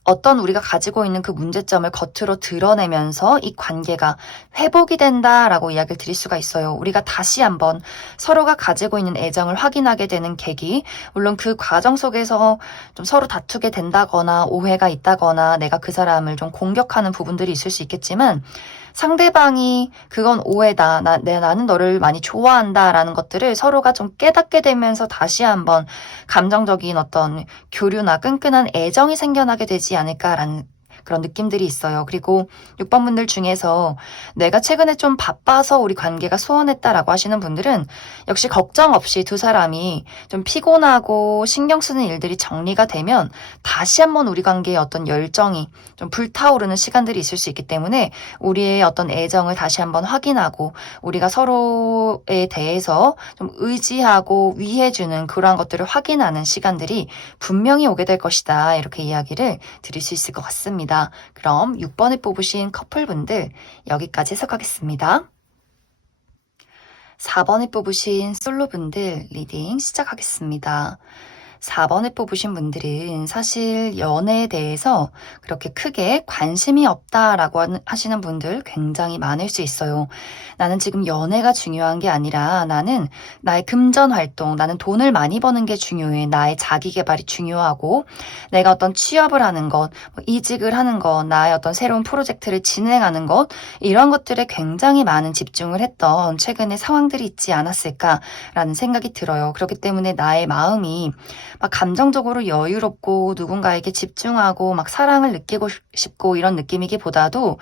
어떤 우리가 가지고 있는 그 문제점을 겉으로 드러내면서 이 관계가 회복이 된다라고 이야기를 드릴 수가 있어요. 우리가 다시 한번 서로가 가지고 있는 애정을 확인하게 되는 계기, 물론 그 과정 속에서 좀 서로 다투게 된다거나 오해가 있다거나 내가 그 사람을 좀 공격하는 부분들이 있을 수 있겠지만 상대방이 그건 오해다. 나는 너를 많이 좋아한다. 라는 것들을 서로가 좀 깨닫게 되면서 다시 한번 감정적인 어떤 교류나 끈끈한 애정이 생겨나게 되지 않을까라는 그런 느낌들이 있어요. 그리고 6번 분들 중에서 내가 최근에 좀 바빠서 우리 관계가 소원했다라고 하시는 분들은 역시 걱정 없이 두 사람이 좀 피곤하고 신경 쓰는 일들이 정리가 되면 다시 한번 우리 관계의 어떤 열정이 좀 불타오르는 시간들이 있을 수 있기 때문에 우리의 어떤 애정을 다시 한번 확인하고 우리가 서로에 대해서 좀 의지하고 위해주는 그러한 것들을 확인하는 시간들이 분명히 오게 될 것이다. 이렇게 이야기를 드릴 수 있을 것 같습니다. 그럼 6번을 뽑으신 커플분들 여기까지 해석하겠습니다. 4번을 뽑으신 솔로분들 리딩 시작하겠습니다. 4번을 뽑으신 분들은 사실 연애에 대해서 그렇게 크게 관심이 없다라고 하시는 분들 굉장히 많을 수 있어요. 나는 지금 연애가 중요한 게 아니라 나는 나의 금전 활동, 나는 돈을 많이 버는 게 중요해. 나의 자기 개발이 중요하고 내가 어떤 취업을 하는 것, 이직을 하는 것, 나의 어떤 새로운 프로젝트를 진행하는 것 이런 것들에 굉장히 많은 집중을 했던 최근의 상황들이 있지 않았을까라는 생각이 들어요. 그렇기 때문에 나의 마음이 막 감정적으로 여유롭고 누군가에게 집중하고 막 사랑을 느끼고 싶고 이런 느낌이기보다도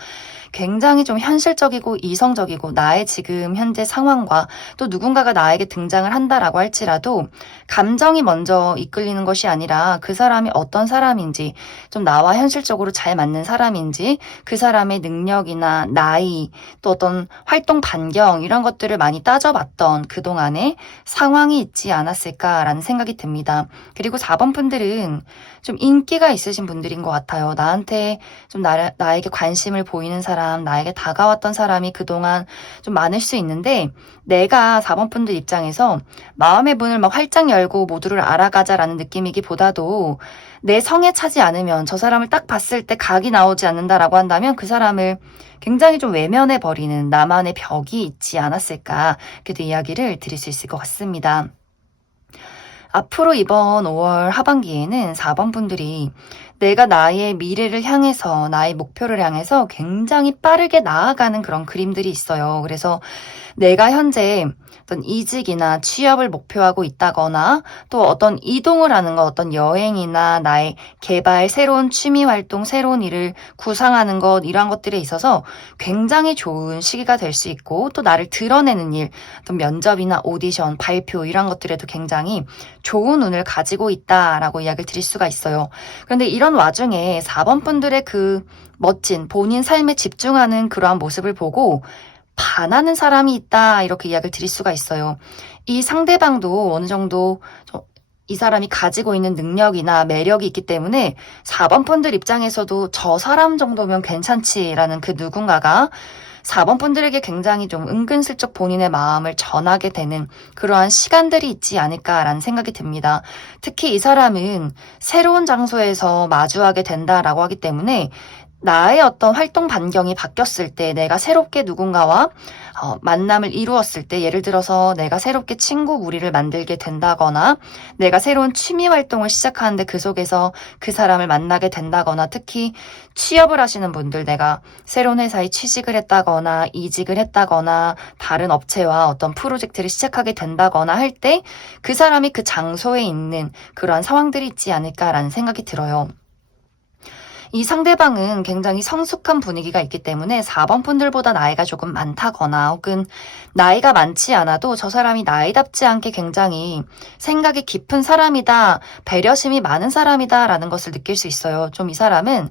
굉장히 좀 현실적이고 이성적이고 나의 지금 현재 상황과 또 누군가가 나에게 등장을 한다라고 할지라도 감정이 먼저 이끌리는 것이 아니라 그 사람이 어떤 사람인지 좀 나와 현실적으로 잘 맞는 사람인지 그 사람의 능력이나 나이 또 어떤 활동 반경 이런 것들을 많이 따져봤던 그동안의 상황이 있지 않았을까라는 생각이 듭니다. 그리고 4번 분들은 좀 인기가 있으신 분들인 것 같아요. 나한테 좀 나에게 관심을 보이는 사람, 나에게 다가왔던 사람이 그동안 좀 많을 수 있는데 내가 4번 분들 입장에서 마음의 문을 막 활짝 열고 모두를 알아가자라는 느낌이기보다도 내 성에 차지 않으면 저 사람을 딱 봤을 때 각이 나오지 않는다라고 한다면 그 사람을 굉장히 좀 외면해버리는 나만의 벽이 있지 않았을까 그래도 이야기를 드릴 수 있을 것 같습니다. 앞으로 이번 5월 하반기에는 4번 분들이 내가 나의 미래를 향해서 나의 목표를 향해서 굉장히 빠르게 나아가는 그런 그림들이 있어요. 그래서 내가 현재 어떤 이직이나 취업을 목표하고 있다거나 또 어떤 이동을 하는 것, 어떤 여행이나 나의 개발, 새로운 취미 활동, 새로운 일을 구상하는 것 이러한 것들에 있어서 굉장히 좋은 시기가 될 수 있고 또 나를 드러내는 일, 어떤 면접이나 오디션, 발표 이런 것들에도 굉장히 좋은 운을 가지고 있다라고 이야기를 드릴 수가 있어요. 그런데 이런 와중에 4번 분들의 그 멋진 본인 삶에 집중하는 그러한 모습을 보고 반하는 사람이 있다 이렇게 이야기를 드릴 수가 있어요. 이 상대방도 어느 정도 이 사람이 가지고 있는 능력이나 매력이 있기 때문에 4번 분들 입장에서도 저 사람 정도면 괜찮지라는 그 누군가가 4번 분들에게 굉장히 좀 은근슬쩍 본인의 마음을 전하게 되는 그러한 시간들이 있지 않을까라는 생각이 듭니다. 특히 이 사람은 새로운 장소에서 마주하게 된다라고 하기 때문에 나의 어떤 활동 반경이 바뀌었을 때 내가 새롭게 누군가와 만남을 이루었을 때 예를 들어서 내가 새롭게 친구 무리를 만들게 된다거나 내가 새로운 취미 활동을 시작하는데 그 속에서 그 사람을 만나게 된다거나 특히 취업을 하시는 분들 내가 새로운 회사에 취직을 했다거나 이직을 했다거나 다른 업체와 어떤 프로젝트를 시작하게 된다거나 할 때 그 사람이 그 장소에 있는 그러한 상황들이 있지 않을까라는 생각이 들어요. 이 상대방은 굉장히 성숙한 분위기가 있기 때문에 4번 분들보다 나이가 조금 많다거나 혹은 나이가 많지 않아도 저 사람이 나이답지 않게 굉장히 생각이 깊은 사람이다, 배려심이 많은 사람이다 라는 것을 느낄 수 있어요. 좀 이 사람은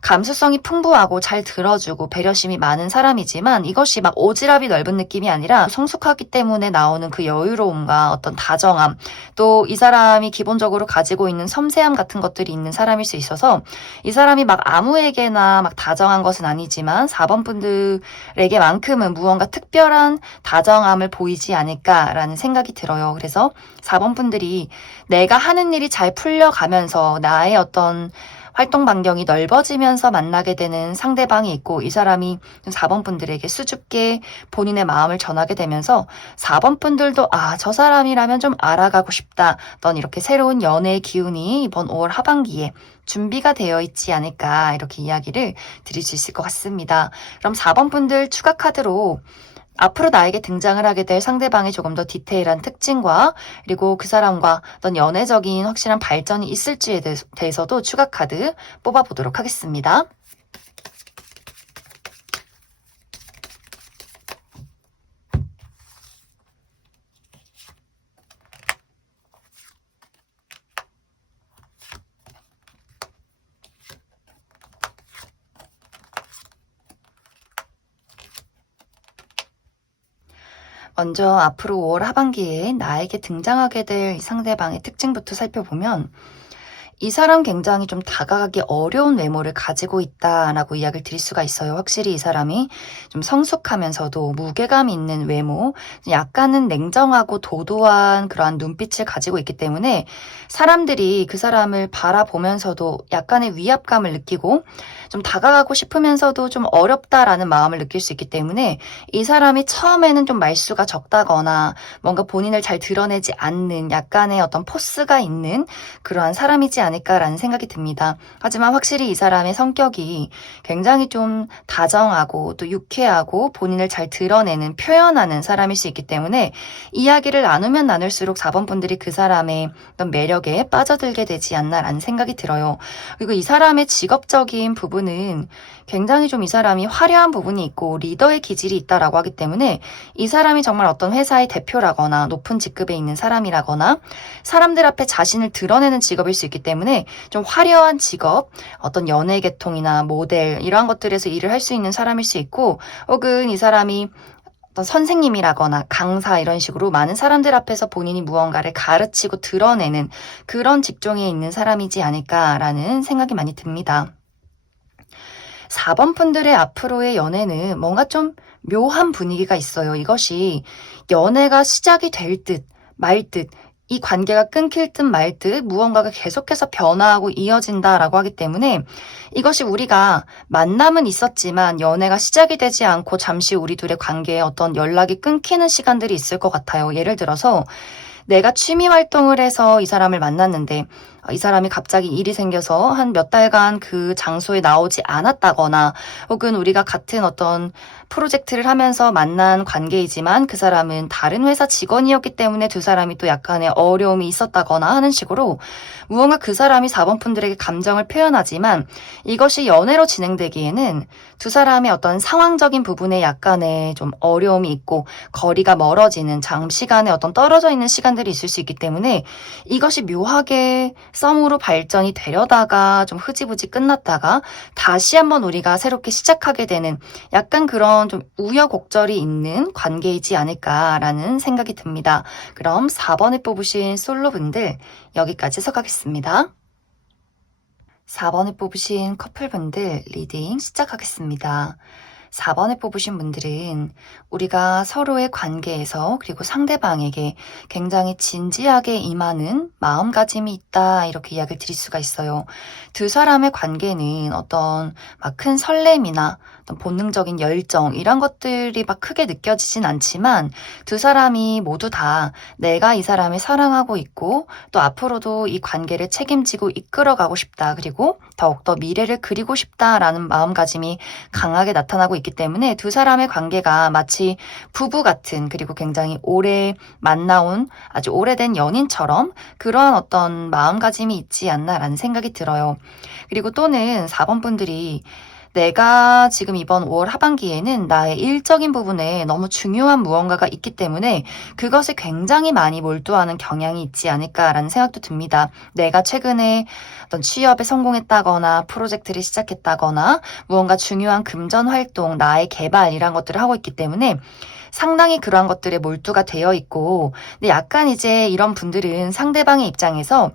감수성이 풍부하고 잘 들어주고 배려심이 많은 사람이지만 이것이 막 오지랖이 넓은 느낌이 아니라 성숙하기 때문에 나오는 그 여유로움과 어떤 다정함 또 이 사람이 기본적으로 가지고 있는 섬세함 같은 것들이 있는 사람일 수 있어서 이 사람이 막 아무에게나 막 다정한 것은 아니지만 4번 분들에게만큼은 무언가 특별한 다정함을 보이지 않을까라는 생각이 들어요. 그래서 4번 분들이 내가 하는 일이 잘 풀려가면서 나의 어떤 활동 반경이 넓어지면서 만나게 되는 상대방이 있고 이 사람이 4번 분들에게 수줍게 본인의 마음을 전하게 되면서 4번 분들도 저 사람이라면 좀 알아가고 싶다. 어떤 이렇게 새로운 연애의 기운이 이번 5월 하반기에 준비가 되어 있지 않을까 이렇게 이야기를 드릴 수 있을 것 같습니다. 그럼 4번 분들 추가 카드로 앞으로 나에게 등장을 하게 될 상대방의 조금 더 디테일한 특징과 그리고 그 사람과 어떤 연애적인 확실한 발전이 있을지에 대해서도 추가 카드 뽑아보도록 하겠습니다. 먼저 앞으로 5월 하반기에 나에게 등장하게 될 이 상대방의 특징부터 살펴보면 이 사람 굉장히 좀 다가가기 어려운 외모를 가지고 있다라고 이야기를 드릴 수가 있어요. 확실히 이 사람이 좀 성숙하면서도 무게감 있는 외모, 약간은 냉정하고 도도한 그러한 눈빛을 가지고 있기 때문에 사람들이 그 사람을 바라보면서도 약간의 위압감을 느끼고 좀 다가가고 싶으면서도 좀 어렵다라는 마음을 느낄 수 있기 때문에 이 사람이 처음에는 좀 말수가 적다거나 뭔가 본인을 잘 드러내지 않는 약간의 어떤 포스가 있는 그러한 사람이지 않을까라는 생각이 듭니다. 하지만 확실히 이 사람의 성격이 굉장히 좀 다정하고 또 유쾌하고 본인을 잘 드러내는 표현하는 사람일 수 있기 때문에 이야기를 나누면 나눌수록 4번 분들이 그 사람의 어떤 매력에 빠져들게 되지 않나라는 생각이 들어요. 그리고 이 사람의 직업적인 부분은 굉장히 좀 이 사람이 화려한 부분이 있고 리더의 기질이 있다라고 하기 때문에 이 사람이 정말 어떤 회사의 대표라거나 높은 직급에 있는 사람이라거나 사람들 앞에 자신을 드러내는 직업일 수 있기 때문에 좀 화려한 직업, 어떤 연예 계통이나 모델 이러한 것들에서 일을 할 수 있는 사람일 수 있고 혹은 이 사람이 어떤 선생님이라거나 강사 이런 식으로 많은 사람들 앞에서 본인이 무언가를 가르치고 드러내는 그런 직종에 있는 사람이지 않을까라는 생각이 많이 듭니다. 4번 분들의 앞으로의 연애는 뭔가 좀 묘한 분위기가 있어요. 이것이 연애가 시작이 될 듯, 말 듯, 이 관계가 끊길 듯 말 듯 무언가가 계속해서 변화하고 이어진다라고 하기 때문에 이것이 우리가 만남은 있었지만 연애가 시작이 되지 않고 잠시 우리 둘의 관계에 어떤 연락이 끊기는 시간들이 있을 것 같아요. 예를 들어서 내가 취미 활동을 해서 이 사람을 만났는데 이 사람이 갑자기 일이 생겨서 한 몇 달간 그 장소에 나오지 않았다거나 혹은 우리가 같은 어떤 프로젝트를 하면서 만난 관계이지만 그 사람은 다른 회사 직원이었기 때문에 두 사람이 또 약간의 어려움이 있었다거나 하는 식으로 무언가 그 사람이 4번 분들에게 감정을 표현하지만 이것이 연애로 진행되기에는 두 사람의 어떤 상황적인 부분에 약간의 좀 어려움이 있고 거리가 멀어지는 장시간의 어떤 떨어져 있는 시간들이 있을 수 있기 때문에 이것이 묘하게 썸으로 발전이 되려다가 좀 흐지부지 끝났다가 다시 한번 우리가 새롭게 시작하게 되는 약간 그런 좀 우여곡절이 있는 관계이지 않을까라는 생각이 듭니다. 그럼 4번을 뽑으신 솔로분들 여기까지 해석하겠습니다. 4번을 뽑으신 커플분들 리딩 시작하겠습니다. 4번을 뽑으신 분들은 우리가 서로의 관계에서 그리고 상대방에게 굉장히 진지하게 임하는 마음가짐이 있다 이렇게 이야기를 드릴 수가 있어요. 두 사람의 관계는 어떤 막 큰 설렘이나 어떤 본능적인 열정 이런 것들이 막 크게 느껴지진 않지만 두 사람이 모두 다 내가 이 사람을 사랑하고 있고 또 앞으로도 이 관계를 책임지고 이끌어가고 싶다. 그리고 더욱더 미래를 그리고 싶다라는 마음가짐이 강하게 나타나고 있기 때문에 두 사람의 관계가 마치 부부 같은 그리고 굉장히 오래 만나온 아주 오래된 연인처럼 그러한 어떤 마음가짐이 있지 않나라는 생각이 들어요. 그리고 또는 4번 분들이 내가 지금 이번 5월 하반기에는 나의 일적인 부분에 너무 중요한 무언가가 있기 때문에 그것에 굉장히 많이 몰두하는 경향이 있지 않을까라는 생각도 듭니다. 내가 최근에 어떤 취업에 성공했다거나 프로젝트를 시작했다거나 무언가 중요한 금전 활동, 나의 개발 이런 것들을 하고 있기 때문에 상당히 그러한 것들에 몰두가 되어 있고 근데 약간 이제 이런 분들은 상대방의 입장에서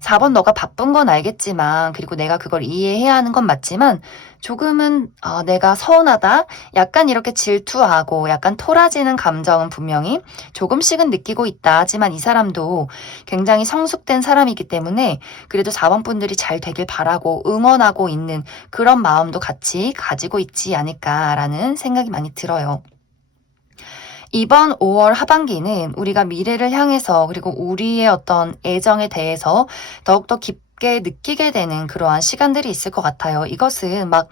4번 너가 바쁜 건 알겠지만 그리고 내가 그걸 이해해야 하는 건 맞지만 조금은 내가 서운하다 약간 이렇게 질투하고 약간 토라지는 감정은 분명히 조금씩은 느끼고 있다 하지만 이 사람도 굉장히 성숙된 사람이기 때문에 그래도 4번 분들이 잘 되길 바라고 응원하고 있는 그런 마음도 같이 가지고 있지 않을까라는 생각이 많이 들어요. 이번 5월 하반기는 우리가 미래를 향해서 그리고 우리의 어떤 애정에 대해서 더욱더 깊게 깊게 느끼게 되는 그러한 시간들이 있을 것 같아요. 이것은 막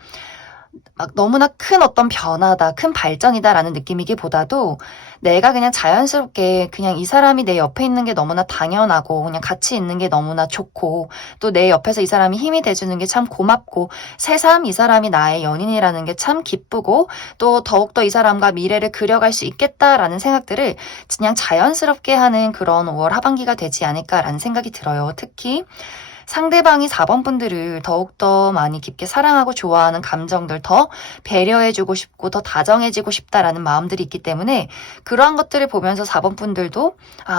너무나 큰 어떤 변화다, 큰 발전이다라는 느낌이기보다도 내가 그냥 자연스럽게 그냥 이 사람이 내 옆에 있는 게 너무나 당연하고 그냥 같이 있는 게 너무나 좋고 또 내 옆에서 이 사람이 힘이 돼주는 게 참 고맙고 새삼 이 사람이 나의 연인이라는 게 참 기쁘고 또 더욱더 이 사람과 미래를 그려갈 수 있겠다라는 생각들을 그냥 자연스럽게 하는 그런 5월 하반기가 되지 않을까라는 생각이 들어요. 특히 상대방이 4번 분들을 더욱더 많이 깊게 사랑하고 좋아하는 감정들, 더 배려해주고 싶고 더 다정해지고 싶다라는 마음들이 있기 때문에 그러한 것들을 보면서 4번 분들도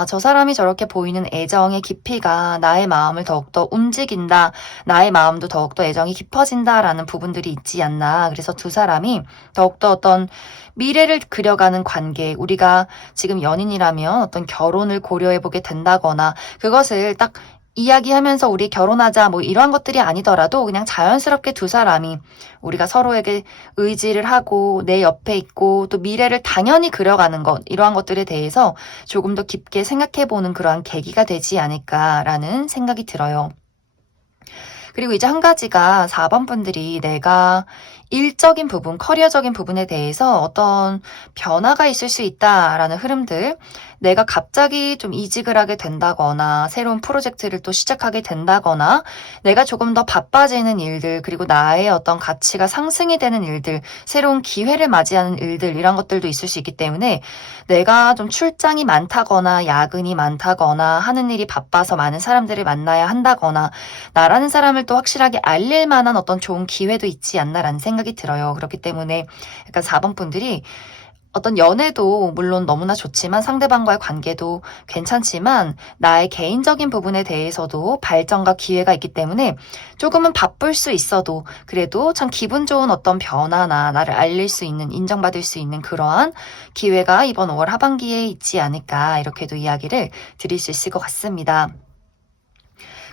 저 사람이 저렇게 보이는 애정의 깊이가 나의 마음을 더욱더 움직인다. 나의 마음도 더욱더 애정이 깊어진다라는 부분들이 있지 않나. 그래서 두 사람이 더욱더 어떤 미래를 그려가는 관계, 우리가 지금 연인이라면 어떤 결혼을 고려해보게 된다거나 그것을 딱 이야기하면서 우리 결혼하자 뭐 이러한 것들이 아니더라도 그냥 자연스럽게 두 사람이 우리가 서로에게 의지를 하고 내 옆에 있고 또 미래를 당연히 그려가는 것 이러한 것들에 대해서 조금 더 깊게 생각해보는 그러한 계기가 되지 않을까라는 생각이 들어요. 그리고 이제 한 가지가 4번 분들이 내가 일적인 부분, 커리어적인 부분에 대해서 어떤 변화가 있을 수 있다라는 흐름들, 내가 갑자기 좀 이직을 하게 된다거나 새로운 프로젝트를 또 시작하게 된다거나 내가 조금 더 바빠지는 일들, 그리고 나의 어떤 가치가 상승이 되는 일들, 새로운 기회를 맞이하는 일들 이런 것들도 있을 수 있기 때문에 내가 좀 출장이 많다거나 야근이 많다거나 하는 일이 바빠서 많은 사람들을 만나야 한다거나 나라는 사람을 또 확실하게 알릴 만한 어떤 좋은 기회도 있지 않나라는 생각이 들어요. 그렇기 때문에 약간 4번 분들이 어떤 연애도 물론 너무나 좋지만 상대방과의 관계도 괜찮지만 나의 개인적인 부분에 대해서도 발전과 기회가 있기 때문에 조금은 바쁠 수 있어도 그래도 참 기분 좋은 어떤 변화나 나를 알릴 수 있는, 인정받을 수 있는 그러한 기회가 이번 5월 하반기에 있지 않을까 이렇게도 이야기를 드릴 수 있을 것 같습니다.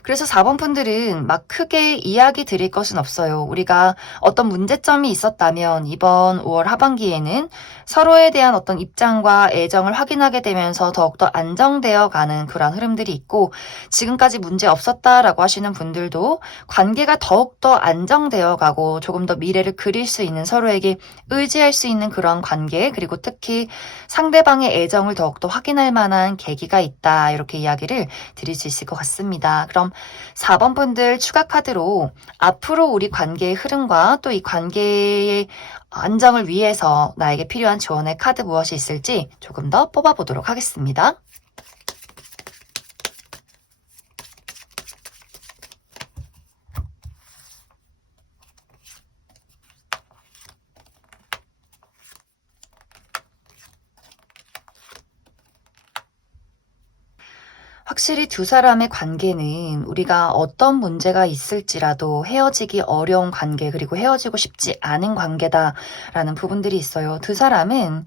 그래서 4번 분들은 막 크게 이야기 드릴 것은 없어요. 우리가 어떤 문제점이 있었다면 이번 5월 하반기에는 서로에 대한 어떤 입장과 애정을 확인하게 되면서 더욱더 안정되어 가는 그런 흐름들이 있고 지금까지 문제 없었다라고 하시는 분들도 관계가 더욱더 안정되어 가고 조금 더 미래를 그릴 수 있는 서로에게 의지할 수 있는 그런 관계 그리고 특히 상대방의 애정을 더욱더 확인할 만한 계기가 있다. 이렇게 이야기를 드릴 수 있을 것 같습니다. 그럼 4번 분들 추가 카드로 앞으로 우리 관계의 흐름과 또 이 관계의 안정을 위해서 나에게 필요한 조언의 카드 무엇이 있을지 조금 더 뽑아보도록 하겠습니다. 확실히 두 사람의 관계는 우리가 어떤 문제가 있을지라도 헤어지기 어려운 관계 그리고 헤어지고 싶지 않은 관계다라는 부분들이 있어요. 두 사람은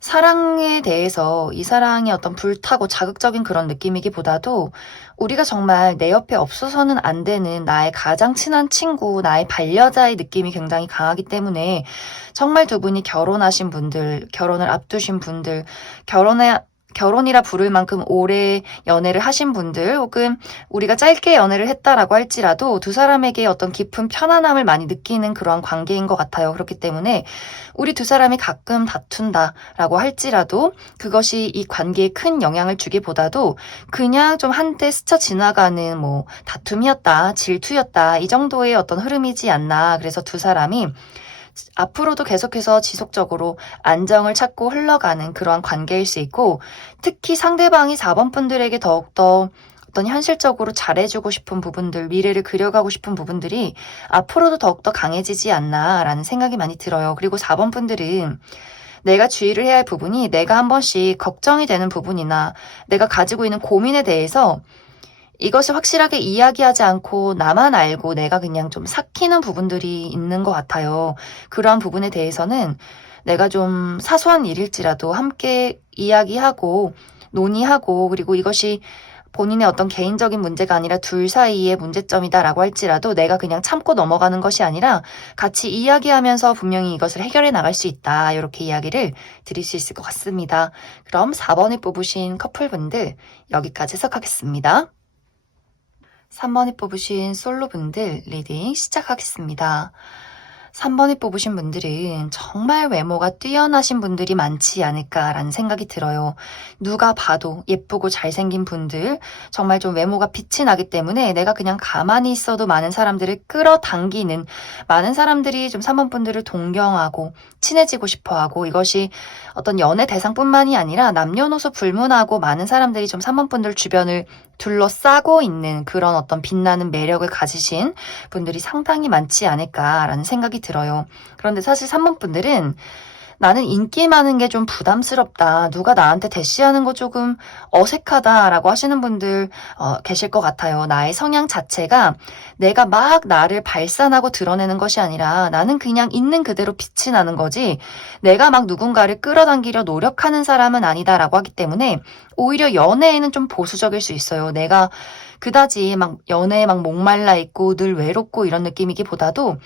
사랑에 대해서 이 사랑이 어떤 불타고 자극적인 그런 느낌이기보다도 우리가 정말 내 옆에 없어서는 안 되는 나의 가장 친한 친구, 나의 반려자의 느낌이 굉장히 강하기 때문에 정말 두 분이 결혼하신 분들, 결혼을 앞두신 분들, 결혼이라 부를 만큼 오래 연애를 하신 분들 혹은 우리가 짧게 연애를 했다라고 할지라도 두 사람에게 어떤 깊은 편안함을 많이 느끼는 그러한 관계인 것 같아요. 그렇기 때문에 우리 두 사람이 가끔 다툰다라고 할지라도 그것이 이 관계에 큰 영향을 주기보다도 그냥 좀 한때 스쳐 지나가는 뭐 다툼이었다, 질투였다 이 정도의 어떤 흐름이지 않나. 그래서 두 사람이 앞으로도 계속해서 지속적으로 안정을 찾고 흘러가는 그러한 관계일 수 있고 특히 상대방이 4번 분들에게 더욱더 어떤 현실적으로 잘해주고 싶은 부분들, 미래를 그려가고 싶은 부분들이 앞으로도 더욱더 강해지지 않나라는 생각이 많이 들어요. 그리고 4번 분들은 내가 주의를 해야 할 부분이 내가 한 번씩 걱정이 되는 부분이나 내가 가지고 있는 고민에 대해서 이것을 확실하게 이야기하지 않고 나만 알고 내가 그냥 좀 삭히는 부분들이 있는 것 같아요. 그러한 부분에 대해서는 내가 좀 사소한 일일지라도 함께 이야기하고 논의하고 그리고 이것이 본인의 어떤 개인적인 문제가 아니라 둘 사이의 문제점이다라고 할지라도 내가 그냥 참고 넘어가는 것이 아니라 같이 이야기하면서 분명히 이것을 해결해 나갈 수 있다. 이렇게 이야기를 드릴 수 있을 것 같습니다. 그럼 4번을 뽑으신 커플분들 여기까지 해석하겠습니다. 3번이 뽑으신 솔로분들 리딩 시작하겠습니다. 3번이 뽑으신 분들은 정말 외모가 뛰어나신 분들이 많지 않을까라는 생각이 들어요. 누가 봐도 예쁘고 잘생긴 분들, 정말 좀 외모가 빛이 나기 때문에 내가 그냥 가만히 있어도 많은 사람들을 끌어당기는, 많은 사람들이 좀 3번 분들을 동경하고 친해지고 싶어하고, 이것이 어떤 연애 대상뿐만이 아니라 남녀노소 불문하고 많은 사람들이 좀 3번 분들 주변을 둘러싸고 있는 그런 어떤 빛나는 매력을 가지신 분들이 상당히 많지 않을까라는 생각이 들어요. 그런데 사실 3번 분들은 나는 인기 많은 게 좀 부담스럽다. 누가 나한테 대시하는 거 조금 어색하다라고 하시는 분들 계실 것 같아요. 나의 성향 자체가 내가 막 나를 발산하고 드러내는 것이 아니라 나는 그냥 있는 그대로 빛이 나는 거지 내가 막 누군가를 끌어당기려 노력하는 사람은 아니다라고 하기 때문에 오히려 연애에는 좀 보수적일 수 있어요. 내가 그다지 막 연애에 막 목말라 있고 늘 외롭고 이런 느낌이기보다도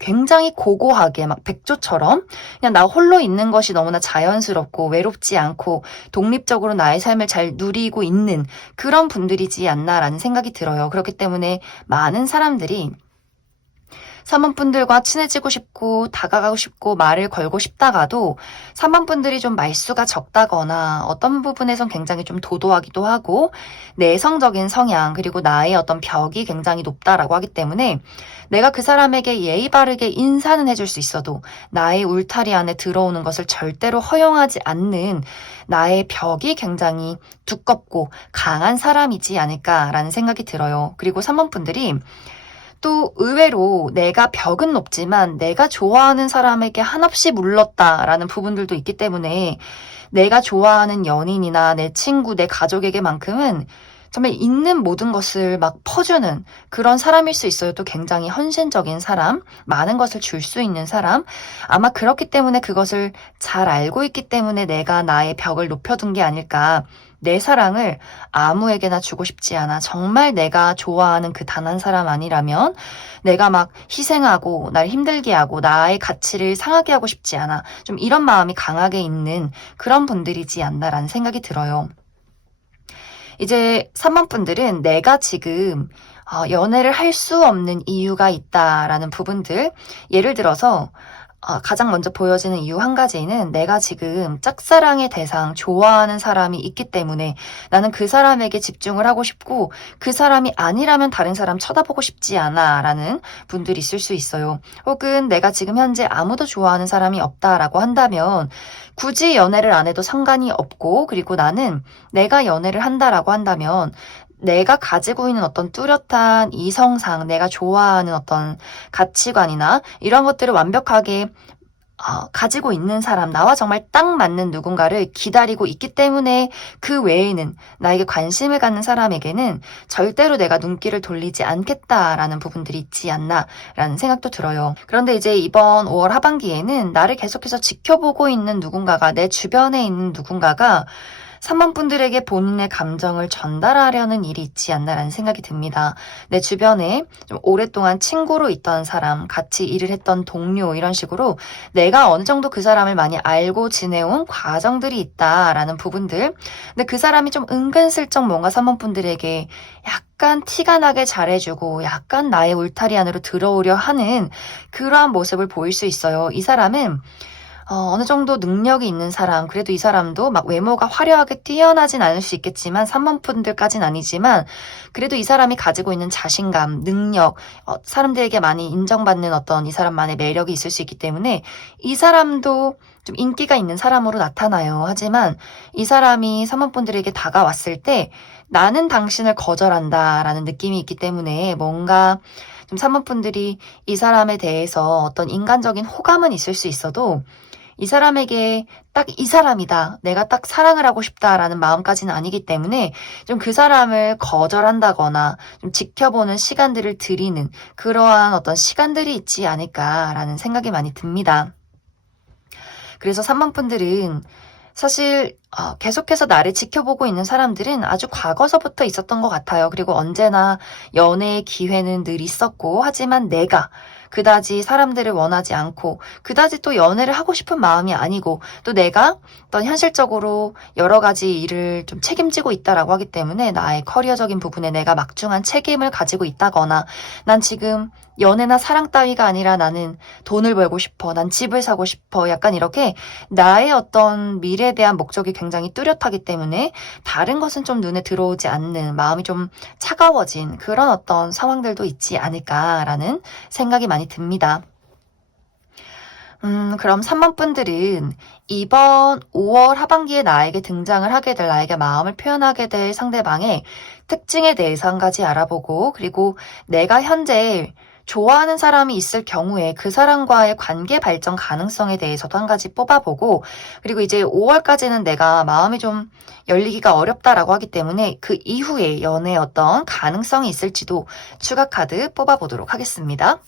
굉장히 고고하게 막 백조처럼 그냥 나 홀로 있는 것이 너무나 자연스럽고 외롭지 않고 독립적으로 나의 삶을 잘 누리고 있는 그런 분들이지 않나라는 생각이 들어요. 그렇기 때문에 많은 사람들이 3번 분들과 친해지고 싶고 다가가고 싶고 말을 걸고 싶다가도 3번 분들이 좀 말수가 적다거나 어떤 부분에선 굉장히 좀 도도하기도 하고 내성적인 성향 그리고 나의 어떤 벽이 굉장히 높다라고 하기 때문에 내가 그 사람에게 예의 바르게 인사는 해줄 수 있어도 나의 울타리 안에 들어오는 것을 절대로 허용하지 않는 나의 벽이 굉장히 두껍고 강한 사람이지 않을까라는 생각이 들어요. 그리고 3번 분들이 또 의외로 내가 벽은 높지만 내가 좋아하는 사람에게 한없이 물렀다라는 부분들도 있기 때문에 내가 좋아하는 연인이나 내 친구, 내 가족에게만큼은 정말 있는 모든 것을 막 퍼주는 그런 사람일 수 있어요. 또 굉장히 헌신적인 사람, 많은 것을 줄 수 있는 사람. 아마 그렇기 때문에 그것을 잘 알고 있기 때문에 내가 나의 벽을 높여둔 게 아닐까. 내 사랑을 아무에게나 주고 싶지 않아. 정말 내가 좋아하는 그 단 한 사람 아니라면 내가 막 희생하고 날 힘들게 하고 나의 가치를 상하게 하고 싶지 않아. 좀 이런 마음이 강하게 있는 그런 분들이지 않나라는 생각이 들어요. 이제 3번 분들은 내가 지금 연애를 할 수 없는 이유가 있다라는 부분들, 예를 들어서 가장 먼저 보여지는 이유 한 가지는 내가 지금 짝사랑의 대상, 좋아하는 사람이 있기 때문에 나는 그 사람에게 집중을 하고 싶고 그 사람이 아니라면 다른 사람 쳐다보고 싶지 않아 라는 분들이 있을 수 있어요. 혹은 내가 지금 현재 아무도 좋아하는 사람이 없다라고 한다면 굳이 연애를 안 해도 상관이 없고 그리고 나는 내가 연애를 한다라고 한다면 내가 가지고 있는 어떤 뚜렷한 이성상 내가 좋아하는 어떤 가치관이나 이런 것들을 완벽하게 가지고 있는 사람, 나와 정말 딱 맞는 누군가를 기다리고 있기 때문에 그 외에는 나에게 관심을 갖는 사람에게는 절대로 내가 눈길을 돌리지 않겠다라는 부분들이 있지 않나라는 생각도 들어요. 그런데 이제 이번 5월 하반기에는 나를 계속해서 지켜보고 있는 누군가가, 내 주변에 있는 누군가가 3번 분들에게 본인의 감정을 전달하려는 일이 있지 않나라는 생각이 듭니다. 내 주변에 좀 오랫동안 친구로 있던 사람, 같이 일을 했던 동료 이런 식으로 내가 어느 정도 그 사람을 많이 알고 지내온 과정들이 있다라는 부분들. 근데 그 사람이 좀 은근슬쩍 뭔가 3번 분들에게 약간 티가 나게 잘해주고 약간 나의 울타리 안으로 들어오려 하는 그러한 모습을 보일 수 있어요. 이 사람은 어느 정도 능력이 있는 사람, 그래도 이 사람도 막 외모가 화려하게 뛰어나진 않을 수 있겠지만 3번 분들까진 아니지만 그래도 이 사람이 가지고 있는 자신감, 능력, 사람들에게 많이 인정받는 어떤 이 사람만의 매력이 있을 수 있기 때문에 이 사람도 좀 인기가 있는 사람으로 나타나요. 하지만 이 사람이 3번 분들에게 다가왔을 때 나는 당신을 거절한다라는 느낌이 있기 때문에 뭔가 좀 3번 분들이 이 사람에 대해서 어떤 인간적인 호감은 있을 수 있어도 이 사람에게 딱 이 사람이다. 내가 딱 사랑을 하고 싶다라는 마음까지는 아니기 때문에 좀 그 사람을 거절한다거나 좀 지켜보는 시간들을 들이는 그러한 어떤 시간들이 있지 않을까라는 생각이 많이 듭니다. 그래서 3번 분들은 사실 계속해서 나를 지켜보고 있는 사람들은 아주 과거서부터 있었던 것 같아요. 그리고 언제나 연애의 기회는 늘 있었고, 하지만 내가 그다지 사람들을 원하지 않고, 그다지 또 연애를 하고 싶은 마음이 아니고, 또 내가 어떤 현실적으로 여러 가지 일을 좀 책임지고 있다라고 하기 때문에 나의 커리어적인 부분에 내가 막중한 책임을 가지고 있다거나, 난 지금 연애나 사랑 따위가 아니라 나는 돈을 벌고 싶어, 난 집을 사고 싶어, 약간 이렇게 나의 어떤 미래에 대한 목적이 굉장히 뚜렷하기 때문에 다른 것은 좀 눈에 들어오지 않는, 마음이 좀 차가워진 그런 어떤 상황들도 있지 않을까라는 생각이 많이 듭니다. 그럼 3번 분들은 이번 5월 하반기에 나에게 등장을 하게 될, 나에게 마음을 표현하게 될 상대방의 특징에 대해서 한 가지 알아보고, 그리고 내가 현재 좋아하는 사람이 있을 경우에 그 사람과의 관계 발전 가능성에 대해서도 한 가지 뽑아보고, 그리고 이제 5월까지는 내가 마음이 좀 열리기가 어렵다라고 하기 때문에 그 이후에 연애의 어떤 가능성이 있을지도 추가 카드 뽑아보도록 하겠습니다.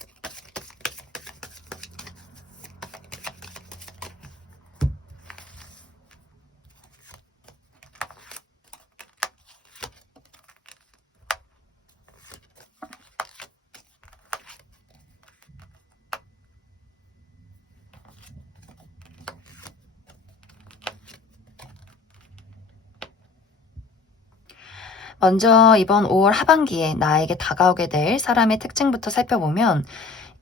먼저 이번 5월 하반기에 나에게 다가오게 될 사람의 특징부터 살펴보면,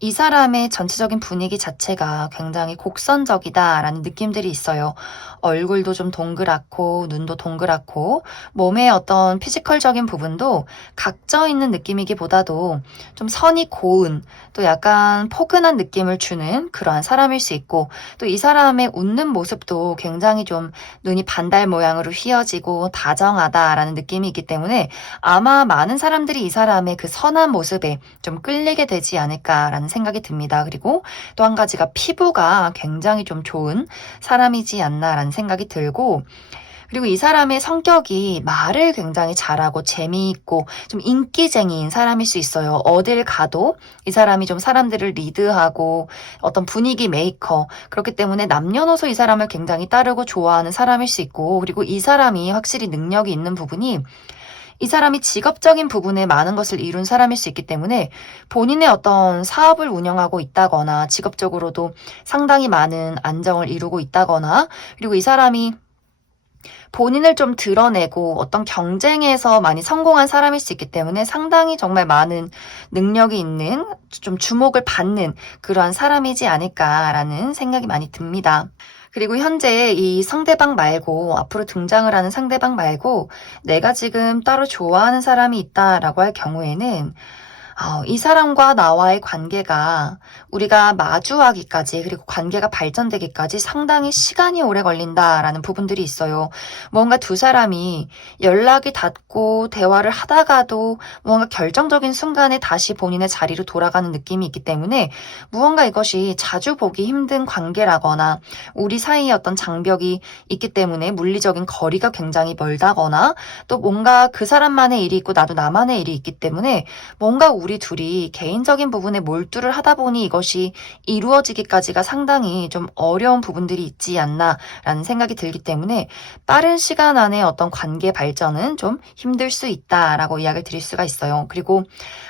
이 사람의 전체적인 분위기 자체가 굉장히 곡선적이다라는 느낌들이 있어요. 얼굴도 좀 동그랗고, 눈도 동그랗고, 몸의 어떤 피지컬적인 부분도 각져 있는 느낌이기보다도 좀 선이 고운, 또 약간 포근한 느낌을 주는 그러한 사람일 수 있고, 또 이 사람의 웃는 모습도 굉장히 좀 눈이 반달 모양으로 휘어지고 다정하다라는 느낌이 있기 때문에 아마 많은 사람들이 이 사람의 그 선한 모습에 좀 끌리게 되지 않을까라는 생각이 듭니다. 그리고 또 한 가지가 피부가 굉장히 좀 좋은 사람이지 않나라는 생각이 들고, 그리고 이 사람의 성격이 말을 굉장히 잘하고 재미있고 좀 인기쟁이인 사람일 수 있어요. 어딜 가도 이 사람이 좀 사람들을 리드하고 어떤 분위기 메이커, 그렇기 때문에 남녀노소 이 사람을 굉장히 따르고 좋아하는 사람일 수 있고, 그리고 이 사람이 확실히 능력이 있는 부분이, 이 사람이 직업적인 부분에 많은 것을 이룬 사람일 수 있기 때문에 본인의 어떤 사업을 운영하고 있다거나 직업적으로도 상당히 많은 안정을 이루고 있다거나, 그리고 이 사람이 본인을 좀 드러내고 어떤 경쟁에서 많이 성공한 사람일 수 있기 때문에 상당히 정말 많은 능력이 있는, 좀 주목을 받는 그러한 사람이지 않을까라는 생각이 많이 듭니다. 그리고 현재 이 상대방 말고, 앞으로 등장을 하는 상대방 말고 내가 지금 따로 좋아하는 사람이 있다라고 할 경우에는 이 사람과 나와의 관계가 우리가 마주하기까지, 그리고 관계가 발전되기까지 상당히 시간이 오래 걸린다라는 부분들이 있어요. 뭔가 두 사람이 연락이 닿고 대화를 하다가도 무언가 결정적인 순간에 다시 본인의 자리로 돌아가는 느낌이 있기 때문에 무언가 이것이 자주 보기 힘든 관계라거나, 우리 사이에 어떤 장벽이 있기 때문에 물리적인 거리가 굉장히 멀다거나, 또 뭔가 그 사람만의 일이 있고 나도 나만의 일이 있기 때문에 뭔가 우리 둘이 개인적인 부분에 몰두를 하다 보니 이것이 이루어지기까지가 상당히 좀 어려운 부분들이 있지 않나라는 생각이 들기 때문에 빠른 시간 안에 어떤 관계 발전은 좀 힘들 수 있다라고 이야기를 드릴 수가 있어요. 그리고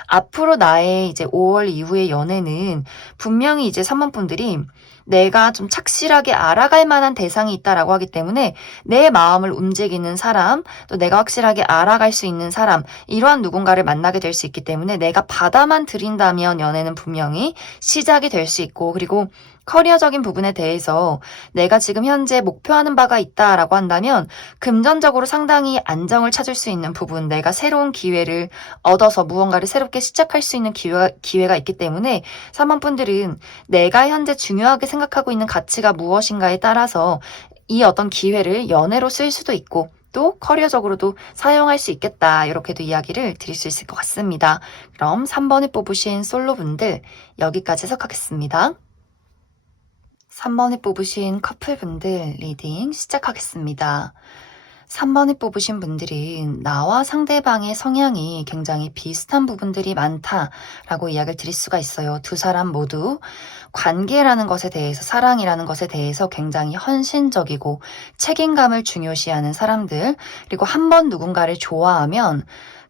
앞으로 나의 이제 5월 이후의 연애는 분명히 이제 3번 분들이 내가 좀 착실하게 알아갈 만한 대상이 있다라고 하기 때문에 내 마음을 움직이는 사람, 또 내가 확실하게 알아갈 수 있는 사람, 이러한 누군가를 만나게 될 수 있기 때문에 내가 받아만 들인다면 연애는 분명히 시작이 될 수 있고, 그리고 커리어적인 부분에 대해서 내가 지금 현재 목표하는 바가 있다라고 한다면 금전적으로 상당히 안정을 찾을 수 있는 부분, 내가 새로운 기회를 얻어서 무언가를 새롭게 시작할 수 있는 기회가 있기 때문에 3번 분들은 내가 현재 중요하게 생각하고 있는 가치가 무엇인가에 따라서 이 어떤 기회를 연애로 쓸 수도 있고 또 커리어적으로도 사용할 수 있겠다, 이렇게도 이야기를 드릴 수 있을 것 같습니다. 그럼 3번을 뽑으신 솔로분들 여기까지 해석하겠습니다. 3번을 뽑으신 커플분들 리딩 시작하겠습니다. 3번을 뽑으신 분들은 나와 상대방의 성향이 굉장히 비슷한 부분들이 많다라고 이야기를 드릴 수가 있어요. 두 사람 모두 관계라는 것에 대해서, 사랑이라는 것에 대해서 굉장히 헌신적이고 책임감을 중요시하는 사람들, 그리고 한 번 누군가를 좋아하면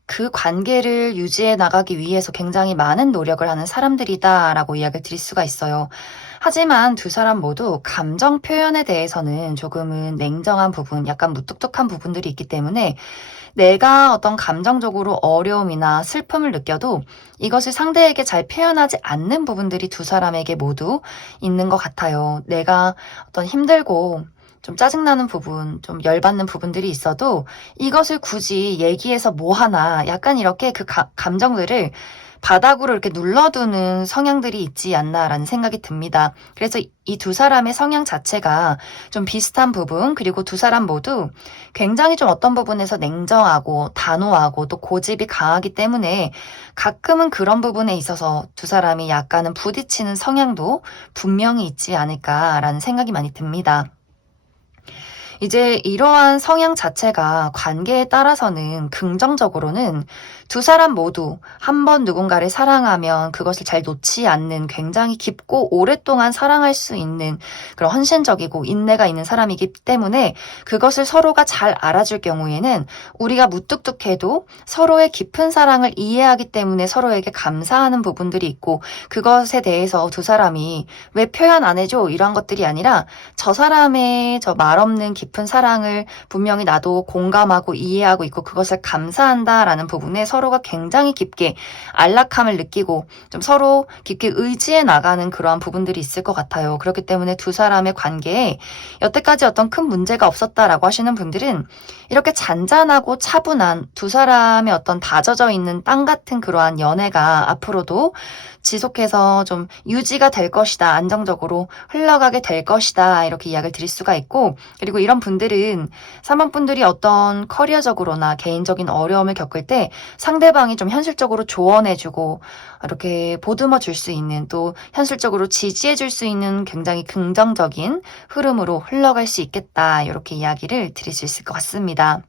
그 관계를 유지해 나가기 위해서 굉장히 많은 노력을 하는 사람들이다라고 이야기를 드릴 수가 있어요. 하지만 두 사람 모두 감정 표현에 대해서는 조금은 냉정한 부분, 약간 무뚝뚝한 부분들이 있기 때문에 내가 어떤 감정적으로 어려움이나 슬픔을 느껴도 이것을 상대에게 잘 표현하지 않는 부분들이 두 사람에게 모두 있는 것 같아요. 내가 어떤 힘들고 좀 짜증나는 부분, 좀 열받는 부분들이 있어도 이것을 굳이 얘기해서 뭐 하나, 약간 이렇게 그 감정들을 바닥으로 이렇게 눌러두는 성향들이 있지 않나라는 생각이 듭니다. 그래서 이 두 사람의 성향 자체가 좀 비슷한 부분, 그리고 두 사람 모두 굉장히 좀 어떤 부분에서 냉정하고 단호하고 또 고집이 강하기 때문에 가끔은 그런 부분에 있어서 두 사람이 약간은 부딪히는 성향도 분명히 있지 않을까라는 생각이 많이 듭니다. 이제 이러한 성향 자체가 관계에 따라서는 긍정적으로는 두 사람 모두 한 번 누군가를 사랑하면 그것을 잘 놓지 않는 굉장히 깊고 오랫동안 사랑할 수 있는 그런 헌신적이고 인내가 있는 사람이기 때문에 그것을 서로가 잘 알아줄 경우에는 우리가 무뚝뚝해도 서로의 깊은 사랑을 이해하기 때문에 서로에게 감사하는 부분들이 있고, 그것에 대해서 두 사람이 왜 표현 안 해줘? 이런 것들이 아니라 저 사람의 저 말없는 깊은 사랑을 분명히 나도 공감하고 이해하고 있고 그것을 감사한다라는 부분에 서로가 굉장히 깊게 안락함을 느끼고 좀 서로 깊게 의지해 나가는 그러한 부분들이 있을 것 같아요. 그렇기 때문에 두 사람의 관계에 여태까지 어떤 큰 문제가 없었다라고 하시는 분들은 이렇게 잔잔하고 차분한 두 사람의 어떤 다져져 있는 땅 같은 그러한 연애가 앞으로도 지속해서 좀 유지가 될 것이다. 안정적으로 흘러가게 될 것이다. 이렇게 이야기를 드릴 수가 있고, 그리고 이런 분들은 3번 분들이 어떤 커리어적으로나 개인적인 어려움을 겪을 때 상대방이 좀 현실적으로 조언해주고 이렇게 보듬어 줄 수 있는, 또 현실적으로 지지해 줄 수 있는 굉장히 긍정적인 흐름으로 흘러갈 수 있겠다. 이렇게 이야기를 드릴 수 있을 것 같습니다.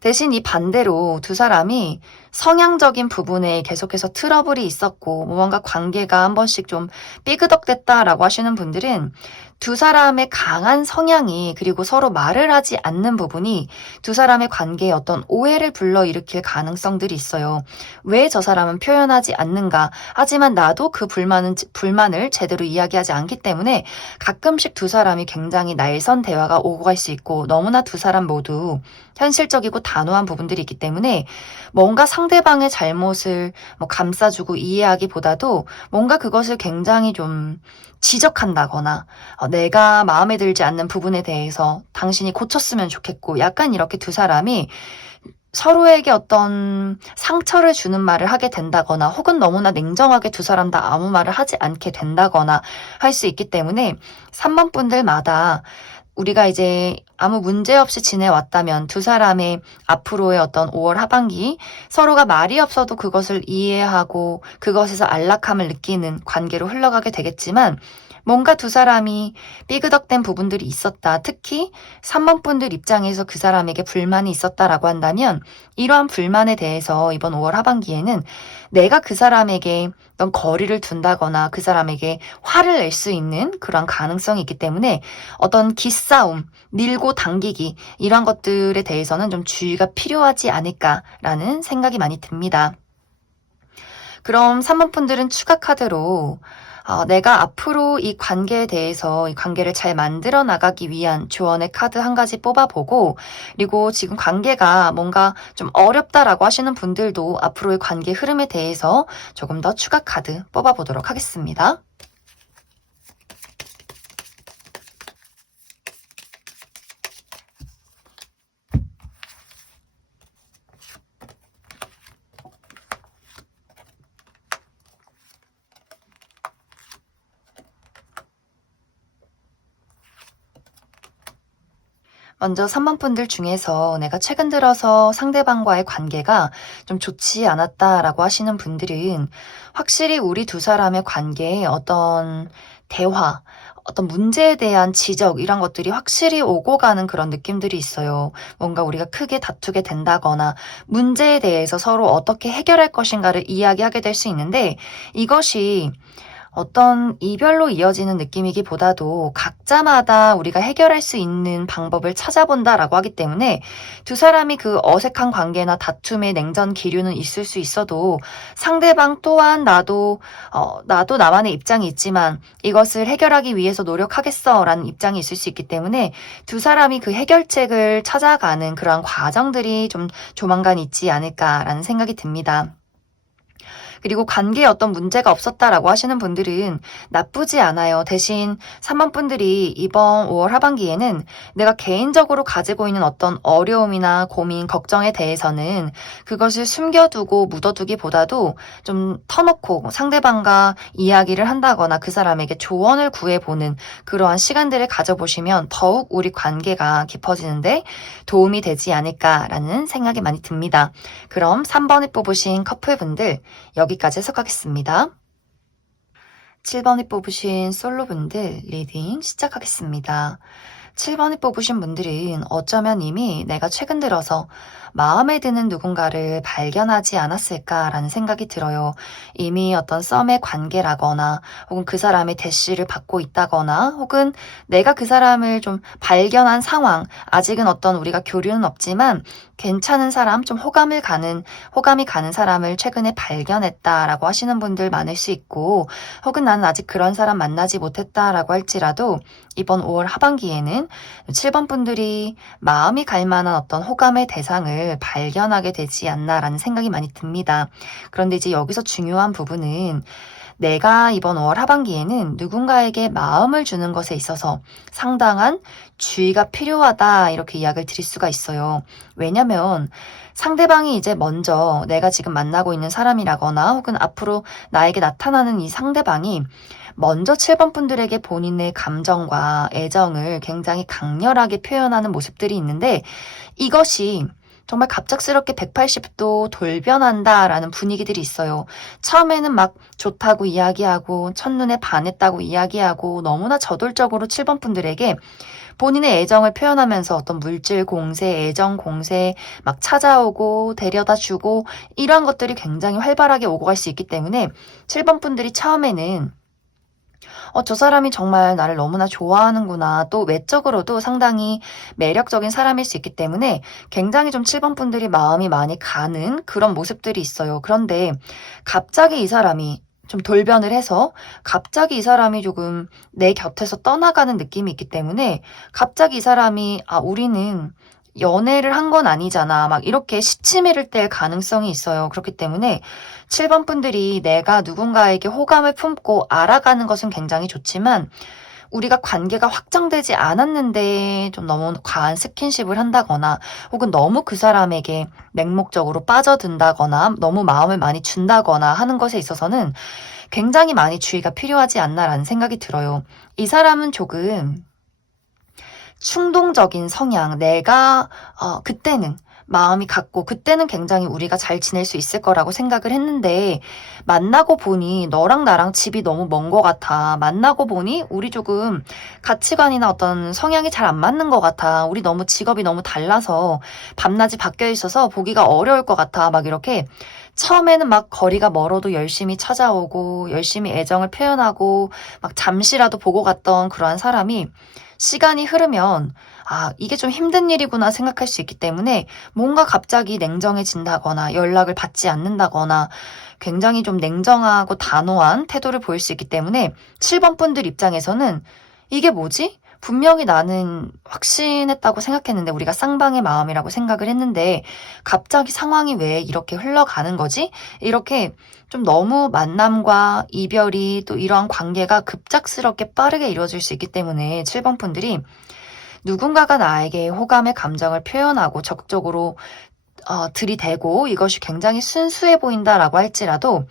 대신 이 반대로 두 사람이 성향적인 부분에 계속해서 트러블이 있었고 뭔가 관계가 한 번씩 좀 삐그덕댔다라고 하시는 분들은 두 사람의 강한 성향이, 그리고 서로 말을 하지 않는 부분이 두 사람의 관계에 어떤 오해를 불러일으킬 가능성들이 있어요. 왜 저 사람은 표현하지 않는가? 하지만 나도 그 불만을 제대로 이야기하지 않기 때문에 가끔씩 두 사람이 굉장히 날선 대화가 오고 갈 수 있고, 너무나 두 사람 모두 현실적이고 단호한 부분들이 있기 때문에 뭔가 상대방의 잘못을 감싸주고 이해하기보다도 뭔가 그것을 굉장히 좀 지적한다거나 내가 마음에 들지 않는 부분에 대해서 당신이 고쳤으면 좋겠고, 약간 이렇게 두 사람이 서로에게 어떤 상처를 주는 말을 하게 된다거나, 혹은 너무나 냉정하게 두 사람 다 아무 말을 하지 않게 된다거나 할 수 있기 때문에 3번 분들마다 우리가 이제 아무 문제 없이 지내왔다면 두 사람의 앞으로의 어떤 5월 하반기 서로가 말이 없어도 그것을 이해하고 그것에서 안락함을 느끼는 관계로 흘러가게 되겠지만, 뭔가 두 사람이 삐그덕된 부분들이 있었다. 특히 3번 분들 입장에서 그 사람에게 불만이 있었다라고 한다면 이러한 불만에 대해서 이번 5월 하반기에는 내가 그 사람에게 어떤 거리를 둔다거나 그 사람에게 화를 낼 수 있는 그런 가능성이 있기 때문에 어떤 기싸움, 밀고 당기기, 이런 것들에 대해서는 좀 주의가 필요하지 않을까라는 생각이 많이 듭니다. 그럼 3번 분들은 추가 카드로 내가 앞으로 이 관계에 대해서 이 관계를 잘 만들어 나가기 위한 조언의 카드 한 가지 뽑아보고, 그리고 지금 관계가 뭔가 좀 어렵다라고 하시는 분들도 앞으로의 관계 흐름에 대해서 조금 더 추가 카드 뽑아보도록 하겠습니다. 먼저 3번 분들 중에서 내가 최근 들어서 상대방과의 관계가 좀 좋지 않았다라고 하시는 분들은 확실히 우리 두 사람의 관계에 어떤 대화, 어떤 문제에 대한 지적 이런 것들이 확실히 오고 가는 그런 느낌들이 있어요. 뭔가 우리가 크게 다투게 된다거나 문제에 대해서 서로 어떻게 해결할 것인가를 이야기하게 될 수 있는데 이것이 어떤 이별로 이어지는 느낌이기보다도 각자마다 우리가 해결할 수 있는 방법을 찾아본다라고 하기 때문에 두 사람이 그 어색한 관계나 다툼의 냉전 기류는 있을 수 있어도 상대방 또한 나도 나만의 입장이 있지만 이것을 해결하기 위해서 노력하겠어 라는 입장이 있을 수 있기 때문에 두 사람이 그 해결책을 찾아가는 그러한 과정들이 좀 조만간 있지 않을까라는 생각이 듭니다. 그리고 관계에 어떤 문제가 없었다라고 하시는 분들은 나쁘지 않아요. 대신 3번 분들이 이번 5월 하반기에는 내가 개인적으로 가지고 있는 어떤 어려움이나 고민, 걱정에 대해서는 그것을 숨겨두고 묻어두기보다도 좀 터놓고 상대방과 이야기를 한다거나 그 사람에게 조언을 구해보는 그러한 시간들을 가져보시면 더욱 우리 관계가 깊어지는데 도움이 되지 않을까라는 생각이 많이 듭니다. 그럼 3번을 뽑으신 커플분들 여기까지 해석하겠습니다. 7번을 뽑으신 솔로분들 리딩 시작하겠습니다. 7번을 뽑으신 분들은 어쩌면 이미 내가 최근 들어서 마음에 드는 누군가를 발견하지 않았을까라는 생각이 들어요. 이미 어떤 썸의 관계라거나 혹은 그 사람의 대시를 받고 있다거나 혹은 내가 그 사람을 좀 발견한 상황, 아직은 어떤 우리가 교류는 없지만 괜찮은 사람, 좀 호감이 가는 사람을 최근에 발견했다라고 하시는 분들 많을 수 있고 혹은 나는 아직 그런 사람 만나지 못했다라고 할지라도 이번 5월 하반기에는 7번 분들이 마음이 갈 만한 어떤 호감의 대상을 발견하게 되지 않나라는 생각이 많이 듭니다. 그런데 이제 여기서 중요한 부분은 내가 이번 5월 하반기에는 누군가에게 마음을 주는 것에 있어서 상당한 주의가 필요하다 이렇게 이야기를 드릴 수가 있어요. 왜냐면 상대방이 이제 먼저 내가 지금 만나고 있는 사람이라거나 혹은 앞으로 나에게 나타나는 이 상대방이 먼저 7번 분들에게 본인의 감정과 애정을 굉장히 강렬하게 표현하는 모습들이 있는데 이것이 정말 갑작스럽게 180도 돌변한다라는 분위기들이 있어요. 처음에는 막 좋다고 이야기하고 첫눈에 반했다고 이야기하고 너무나 저돌적으로 7번 분들에게 본인의 애정을 표현하면서 어떤 물질 공세, 애정 공세 막 찾아오고 데려다 주고 이러한 것들이 굉장히 활발하게 오고 갈 수 있기 때문에 7번 분들이 처음에는 저 사람이 정말 나를 너무나 좋아하는구나. 또 외적으로도 상당히 매력적인 사람일 수 있기 때문에 굉장히 좀 7번 분들이 마음이 많이 가는 그런 모습들이 있어요. 그런데 갑자기 이 사람이 좀 돌변을 해서 갑자기 이 사람이 조금 내 곁에서 떠나가는 느낌이 있기 때문에 갑자기 이 사람이 우리는 연애를 한 건 아니잖아. 막 이렇게 시치미를 뗄 가능성이 있어요. 그렇기 때문에 7번 분들이 내가 누군가에게 호감을 품고 알아가는 것은 굉장히 좋지만 우리가 관계가 확정되지 않았는데 좀 너무 과한 스킨십을 한다거나 혹은 너무 그 사람에게 맹목적으로 빠져든다거나 너무 마음을 많이 준다거나 하는 것에 있어서는 굉장히 많이 주의가 필요하지 않나라는 생각이 들어요. 이 사람은 조금 충동적인 성향, 내가 그때는 마음이 갔고 그때는 굉장히 우리가 잘 지낼 수 있을 거라고 생각을 했는데 만나고 보니 너랑 나랑 집이 너무 먼 것 같아. 만나고 보니 우리 조금 가치관이나 어떤 성향이 잘 안 맞는 것 같아. 우리 너무 직업이 너무 달라서 밤낮이 바뀌어 있어서 보기가 어려울 것 같아. 막 이렇게 처음에는 막 거리가 멀어도 열심히 찾아오고 열심히 애정을 표현하고 막 잠시라도 보고 갔던 그러한 사람이 시간이 흐르면 이게 좀 힘든 일이구나 생각할 수 있기 때문에 뭔가 갑자기 냉정해진다거나 연락을 받지 않는다거나 굉장히 좀 냉정하고 단호한 태도를 보일 수 있기 때문에 7번 분들 입장에서는 이게 뭐지? 분명히 나는 확신했다고 생각했는데 우리가 쌍방의 마음이라고 생각을 했는데 갑자기 상황이 왜 이렇게 흘러가는 거지? 이렇게 좀 너무 만남과 이별이 또 이러한 관계가 급작스럽게 빠르게 이루어질 수 있기 때문에 7번 분들이 누군가가 나에게 호감의 감정을 표현하고 적극적으로 들이대고 이것이 굉장히 순수해 보인다라고 할지라도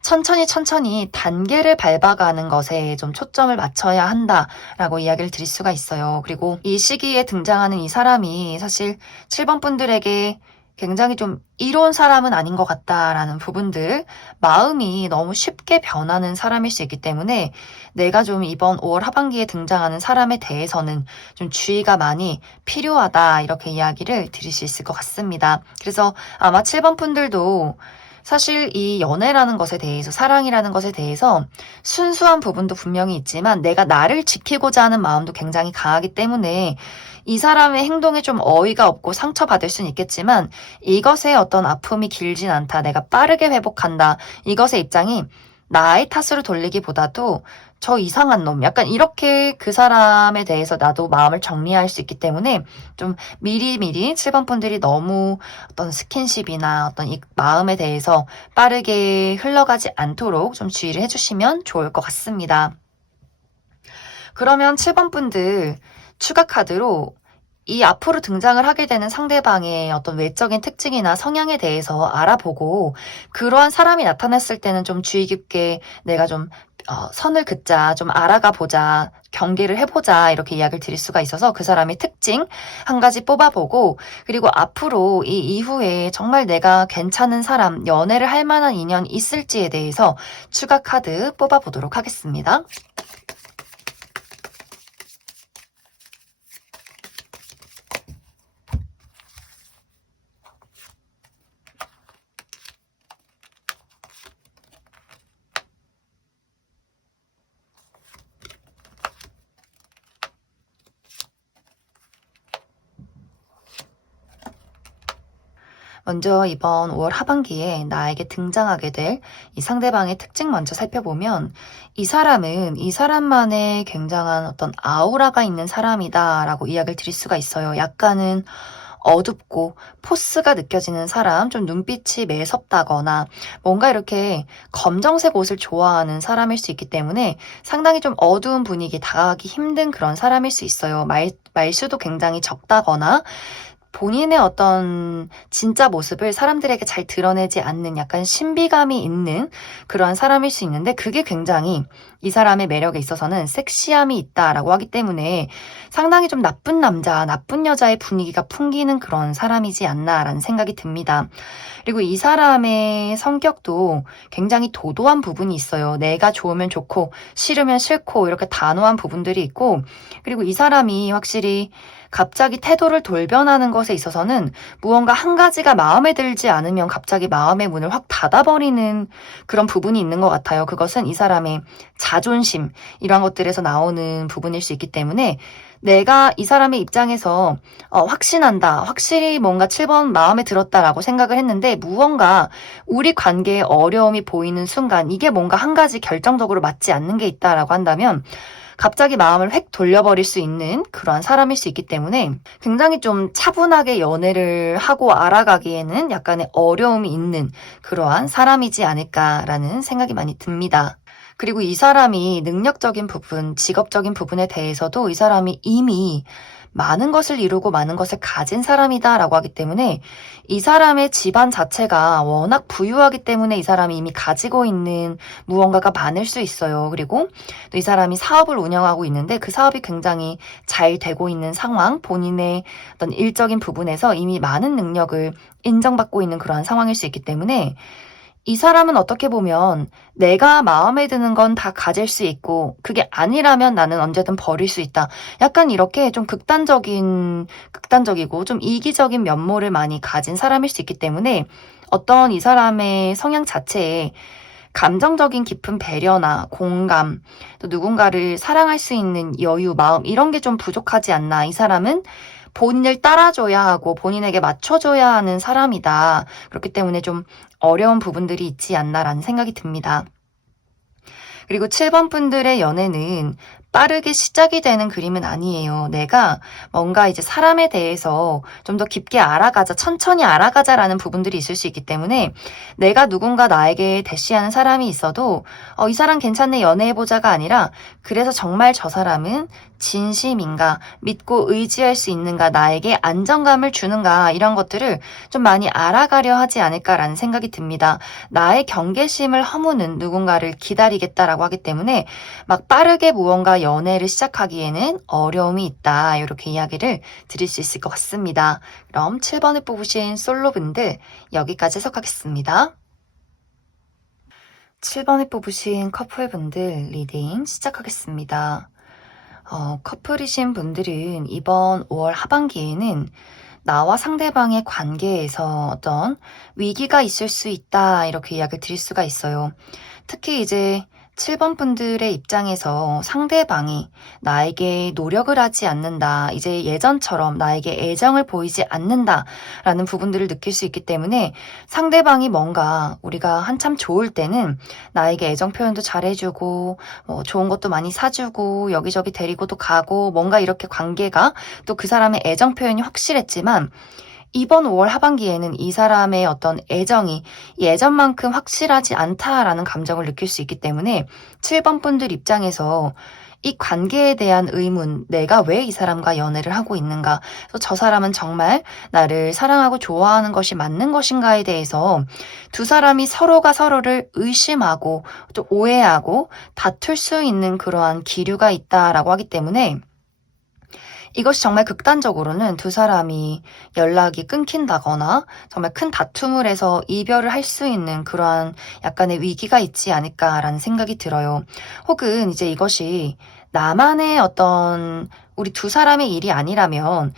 천천히 단계를 밟아가는 것에 좀 초점을 맞춰야 한다라고 이야기를 드릴 수가 있어요. 그리고 이 시기에 등장하는 이 사람이 사실 7번 분들에게 굉장히 좀 이로운 사람은 아닌 것 같다라는 부분들, 마음이 너무 쉽게 변하는 사람일 수 있기 때문에 내가 좀 이번 5월 하반기에 등장하는 사람에 대해서는 좀 주의가 많이 필요하다, 이렇게 이야기를 드릴 수 있을 것 같습니다. 그래서 아마 7번 분들도 사실 이 연애라는 것에 대해서, 사랑이라는 것에 대해서 순수한 부분도 분명히 있지만 내가 나를 지키고자 하는 마음도 굉장히 강하기 때문에 이 사람의 행동에 좀 어이가 없고 상처받을 수는 있겠지만 이것에 어떤 아픔이 길진 않다, 내가 빠르게 회복한다, 이것의 입장이 나의 탓으로 돌리기보다도 저 이상한 놈, 약간 이렇게 그 사람에 대해서 나도 마음을 정리할 수 있기 때문에 좀 미리미리 7번 분들이 너무 어떤 스킨십이나 어떤 이 마음에 대해서 빠르게 흘러가지 않도록 좀 주의를 해주시면 좋을 것 같습니다. 그러면 7번 분들 추가 카드로 이 앞으로 등장을 하게 되는 상대방의 어떤 외적인 특징이나 성향에 대해서 알아보고 그러한 사람이 나타났을 때는 좀 주의 깊게 내가 좀 선을 긋자, 좀 알아가 보자, 경계를 해보자, 이렇게 이야기를 드릴 수가 있어서 그 사람의 특징 한 가지 뽑아보고, 그리고 앞으로 이 이후에 정말 내가 괜찮은 사람, 연애를 할 만한 인연이 있을지에 대해서 추가 카드 뽑아보도록 하겠습니다. 먼저 이번 5월 하반기에 나에게 등장하게 될 이 상대방의 특징 먼저 살펴보면, 이 사람은 이 사람만의 굉장한 어떤 아우라가 있는 사람이다라고 이야기를 드릴 수가 있어요. 약간은 어둡고 포스가 느껴지는 사람, 좀 눈빛이 매섭다거나 뭔가 이렇게 검정색 옷을 좋아하는 사람일 수 있기 때문에 상당히 좀 어두운 분위기, 다가가기 힘든 그런 사람일 수 있어요. 말수도 굉장히 적다거나 본인의 어떤 진짜 모습을 사람들에게 잘 드러내지 않는 약간 신비감이 있는 그러한 사람일 수 있는데, 그게 굉장히 이 사람의 매력에 있어서는 섹시함이 있다라고 하기 때문에 상당히 좀 나쁜 남자, 나쁜 여자의 분위기가 풍기는 그런 사람이지 않나라는 생각이 듭니다. 그리고 이 사람의 성격도 굉장히 도도한 부분이 있어요. 내가 좋으면 좋고 싫으면 싫고 이렇게 단호한 부분들이 있고, 그리고 이 사람이 확실히 갑자기 태도를 돌변하는 것에 있어서는 무언가 한 가지가 마음에 들지 않으면 갑자기 마음의 문을 확 닫아버리는 그런 부분이 있는 것 같아요. 그것은 이 사람의 자존심, 이런 것들에서 나오는 부분일 수 있기 때문에 내가 이 사람의 입장에서 확신한다, 확실히 뭔가 7번 마음에 들었다라고 생각을 했는데 무언가 우리 관계에 어려움이 보이는 순간 이게 뭔가 한 가지 결정적으로 맞지 않는 게 있다라고 한다면 갑자기 마음을 획 돌려버릴 수 있는 그러한 사람일 수 있기 때문에 굉장히 좀 차분하게 연애를 하고 알아가기에는 약간의 어려움이 있는 그러한 사람이지 않을까라는 생각이 많이 듭니다. 그리고 이 사람이 능력적인 부분, 직업적인 부분에 대해서도 이 사람이 이미 많은 것을 이루고 많은 것을 가진 사람이다라고 하기 때문에 이 사람의 집안 자체가 워낙 부유하기 때문에 이 사람이 이미 가지고 있는 무언가가 많을 수 있어요. 그리고 또 이 사람이 사업을 운영하고 있는데 그 사업이 굉장히 잘 되고 있는 상황, 본인의 어떤 일적인 부분에서 이미 많은 능력을 인정받고 있는 그러한 상황일 수 있기 때문에 이 사람은 어떻게 보면 내가 마음에 드는 건 다 가질 수 있고 그게 아니라면 나는 언제든 버릴 수 있다, 약간 이렇게 좀 극단적이고 좀 이기적인 면모를 많이 가진 사람일 수 있기 때문에 어떤 이 사람의 성향 자체에 감정적인 깊은 배려나 공감, 또 누군가를 사랑할 수 있는 여유, 마음, 이런 게 좀 부족하지 않나. 이 사람은 본인을 따라줘야 하고 본인에게 맞춰줘야 하는 사람이다. 그렇기 때문에 좀 어려운 부분들이 있지 않나라는 생각이 듭니다. 그리고 7번 분들의 연애는 빠르게 시작이 되는 그림은 아니에요. 내가 뭔가 이제 사람에 대해서 좀 더 깊게 알아가자, 천천히 알아가자라는 부분들이 있을 수 있기 때문에 내가 누군가 나에게 대시하는 사람이 있어도 이 사람 괜찮네, 연애해보자가 아니라 그래서 정말 저 사람은 진심인가, 믿고 의지할 수 있는가, 나에게 안정감을 주는가, 이런 것들을 좀 많이 알아가려 하지 않을까라는 생각이 듭니다. 나의 경계심을 허무는 누군가를 기다리겠다라고 하기 때문에 막 빠르게 무언가 사람과 연애를 시작하기에는 어려움이 있다. 이렇게 이야기를 드릴 수 있을 것 같습니다. 그럼 7번을 뽑으신 솔로분들 여기까지 해석하겠습니다. 7번을 뽑으신 커플분들 리딩 시작하겠습니다. 커플이신 분들은 이번 5월 하반기에는 나와 상대방의 관계에서 어떤 위기가 있을 수 있다 이렇게 이야기를 드릴 수가 있어요. 특히 이제 7번 분들의 입장에서 상대방이 나에게 노력을 하지 않는다, 이제 예전처럼 나에게 애정을 보이지 않는다라는 부분들을 느낄 수 있기 때문에 상대방이 뭔가 우리가 한참 좋을 때는 나에게 애정 표현도 잘해주고 뭐 좋은 것도 많이 사주고 여기저기 데리고도 가고 뭔가 이렇게 관계가 또 그 사람의 애정 표현이 확실했지만 이번 5월 하반기에는 이 사람의 어떤 애정이 예전만큼 확실하지 않다라는 감정을 느낄 수 있기 때문에 7번 분들 입장에서 이 관계에 대한 의문, 내가 왜 이 사람과 연애를 하고 있는가, 또 저 사람은 정말 나를 사랑하고 좋아하는 것이 맞는 것인가에 대해서 두 사람이 서로가 서로를 의심하고 또 오해하고 다툴 수 있는 그러한 기류가 있다라고 하기 때문에 이것이 정말 극단적으로는 두 사람이 연락이 끊긴다거나 정말 큰 다툼을 해서 이별을 할 수 있는 그러한 약간의 위기가 있지 않을까라는 생각이 들어요. 혹은 이제 이것이 나만의 어떤 우리 두 사람의 일이 아니라면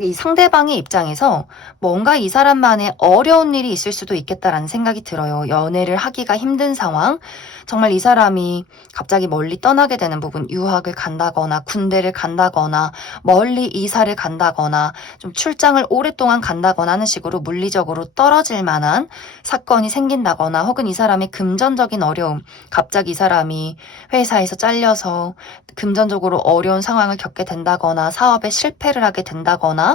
이 상대방의 입장에서 뭔가 이 사람만의 어려운 일이 있을 수도 있겠다라는 생각이 들어요. 연애를 하기가 힘든 상황, 정말 이 사람이 갑자기 멀리 떠나게 되는 부분, 유학을 간다거나 군대를 간다거나 멀리 이사를 간다거나 좀 출장을 오랫동안 간다거나 하는 식으로 물리적으로 떨어질 만한 사건이 생긴다거나 혹은 이 사람의 금전적인 어려움, 갑자기 이 사람이 회사에서 잘려서 금전적으로 어려운 상황을 겪게 된다거나 사업에 실패를 하게 된다거나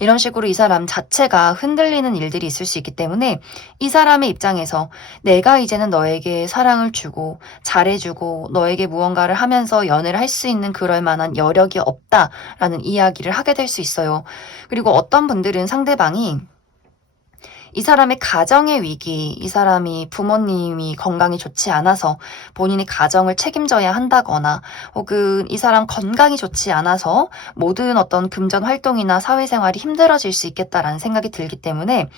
이런 식으로 이 사람 자체가 흔들리는 일들이 있을 수 있기 때문에 이 사람의 입장에서 내가 이제는 너에게 사랑을 주고 잘해주고 너에게 무언가를 하면서 연애를 할 수 있는 그럴 만한 여력이 없다라는 이야기를 하게 될 수 있어요. 그리고 어떤 분들은 상대방이 이 사람의 가정의 위기, 이 사람이 부모님이 건강이 좋지 않아서 본인이 가정을 책임져야 한다거나 혹은 이 사람 건강이 좋지 않아서 모든 어떤 금전 활동이나 사회생활이 힘들어질 수 있겠다라는 생각이 들기 때문에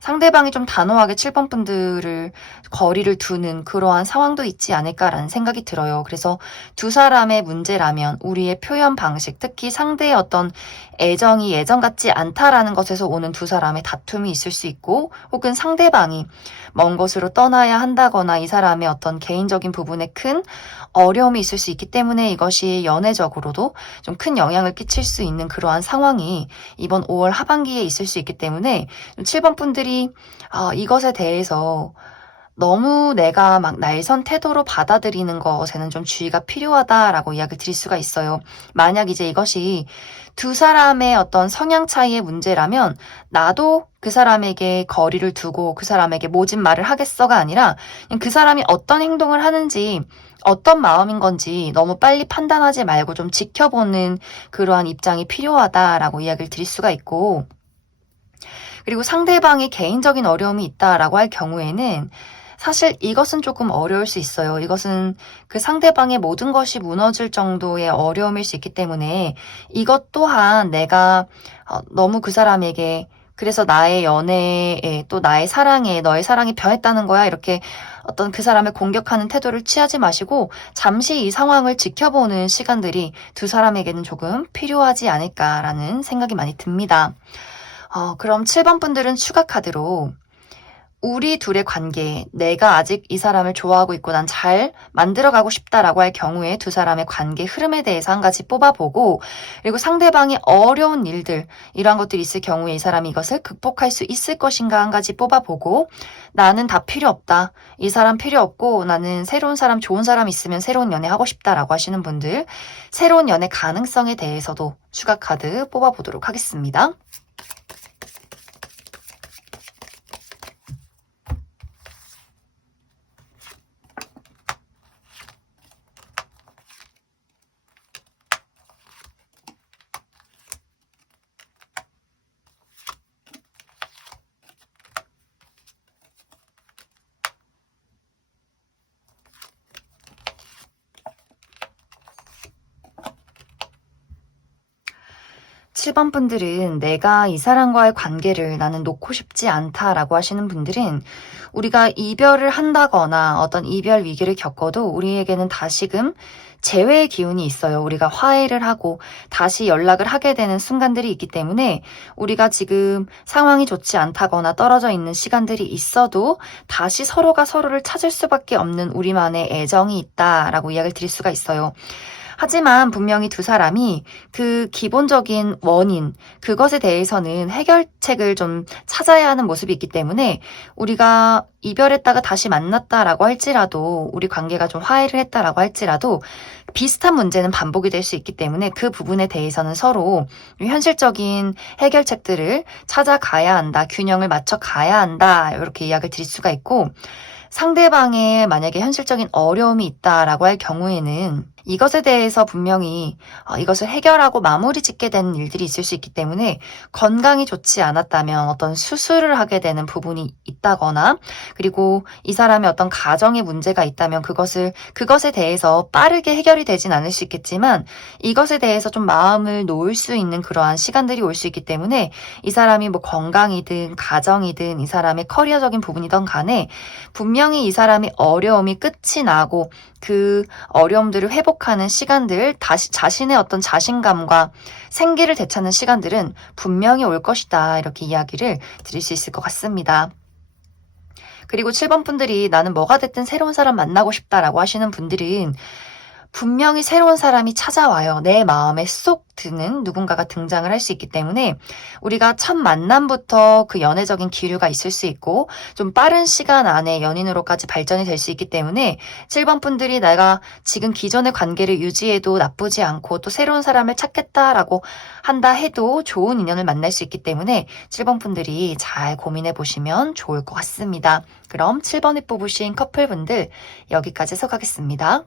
상대방이 좀 단호하게 7번 분들을 거리를 두는 그러한 상황도 있지 않을까라는 생각이 들어요. 그래서 두 사람의 문제라면 우리의 표현 방식, 특히 상대의 어떤 애정이 예전 같지 않다라는 것에서 오는 두 사람의 다툼이 있을 수 있고 혹은 상대방이 먼 곳으로 떠나야 한다거나 이 사람의 어떤 개인적인 부분에 큰 어려움이 있을 수 있기 때문에 이것이 연애적으로도 좀 큰 영향을 끼칠 수 있는 그러한 상황이 이번 5월 하반기에 있을 수 있기 때문에 7번 분들이 이것에 대해서 너무 내가 막 날선 태도로 받아들이는 것에는 좀 주의가 필요하다라고 이야기를 드릴 수가 있어요. 만약 이제 이것이 두 사람의 어떤 성향 차이의 문제라면 나도 그 사람에게 거리를 두고 그 사람에게 모진 말을 하겠어가 아니라 그냥 그 사람이 어떤 행동을 하는지 어떤 마음인 건지 너무 빨리 판단하지 말고 좀 지켜보는 그러한 입장이 필요하다라고 이야기를 드릴 수가 있고 그리고 상대방이 개인적인 어려움이 있다라고 할 경우에는 사실 이것은 조금 어려울 수 있어요. 이것은 그 상대방의 모든 것이 무너질 정도의 어려움일 수 있기 때문에 이것 또한 내가 너무 그 사람에게 그래서 나의 연애에 또 나의 사랑에 너의 사랑이 변했다는 거야 이렇게 어떤 그 사람을 공격하는 태도를 취하지 마시고 잠시 이 상황을 지켜보는 시간들이 두 사람에게는 조금 필요하지 않을까라는 생각이 많이 듭니다. 그럼 7번 분들은 추가 카드로 우리 둘의 관계, 내가 아직 이 사람을 좋아하고 있고 난 잘 만들어가고 싶다라고 할 경우에 두 사람의 관계 흐름에 대해서 한 가지 뽑아보고 그리고 상대방이 어려운 일들, 이러한 것들이 있을 경우에 이 사람이 이것을 극복할 수 있을 것인가 한 가지 뽑아보고 나는 다 필요 없다. 이 사람 필요 없고 나는 새로운 사람, 좋은 사람 있으면 새로운 연애 하고 싶다라고 하시는 분들 새로운 연애 가능성에 대해서도 추가 카드 뽑아보도록 하겠습니다. 7번 분들은 내가 이 사람과의 관계를 나는 놓고 싶지 않다라고 하시는 분들은 우리가 이별을 한다거나 어떤 이별 위기를 겪어도 우리에게는 다시금 재회의 기운이 있어요. 우리가 화해를 하고 다시 연락을 하게 되는 순간들이 있기 때문에 우리가 지금 상황이 좋지 않다거나 떨어져 있는 시간들이 있어도 다시 서로가 서로를 찾을 수밖에 없는 우리만의 애정이 있다라고 이야기를 드릴 수가 있어요. 하지만 분명히 두 사람이 그 기본적인 원인, 그것에 대해서는 해결책을 좀 찾아야 하는 모습이 있기 때문에 우리가 이별했다가 다시 만났다라고 할지라도 우리 관계가 좀 화해를 했다라고 할지라도 비슷한 문제는 반복이 될 수 있기 때문에 그 부분에 대해서는 서로 현실적인 해결책들을 찾아가야 한다, 균형을 맞춰 가야 한다, 이렇게 이야기를 드릴 수가 있고 상대방의 만약에 현실적인 어려움이 있다라고 할 경우에는 이것에 대해서 분명히 이것을 해결하고 마무리 짓게 되는 일들이 있을 수 있기 때문에 건강이 좋지 않았다면 어떤 수술을 하게 되는 부분이 있다거나 그리고 이 사람의 어떤 가정에 문제가 있다면 그것에 대해서 빠르게 해결이 되진 않을 수 있겠지만 이것에 대해서 좀 마음을 놓을 수 있는 그러한 시간들이 올 수 있기 때문에 이 사람이 뭐 건강이든 가정이든 이 사람의 커리어적인 부분이든 간에 분명히 이 사람의 어려움이 끝이 나고 그 어려움들을 회복하는 시간들, 다시 자신의 어떤 자신감과 생기를 되찾는 시간들은 분명히 올 것이다. 이렇게 이야기를 드릴 수 있을 것 같습니다. 그리고 7번 분들이 나는 뭐가 됐든 새로운 사람 만나고 싶다라고 하시는 분들은 분명히 새로운 사람이 찾아와요. 내 마음에 쏙 드는 누군가가 등장을 할 수 있기 때문에 우리가 첫 만남부터 그 연애적인 기류가 있을 수 있고 좀 빠른 시간 안에 연인으로까지 발전이 될 수 있기 때문에 7번 분들이 내가 지금 기존의 관계를 유지해도 나쁘지 않고 또 새로운 사람을 찾겠다라고 한다 해도 좋은 인연을 만날 수 있기 때문에 7번 분들이 잘 고민해 보시면 좋을 것 같습니다. 그럼 7번에 뽑으신 커플분들 여기까지 해서 가겠습니다.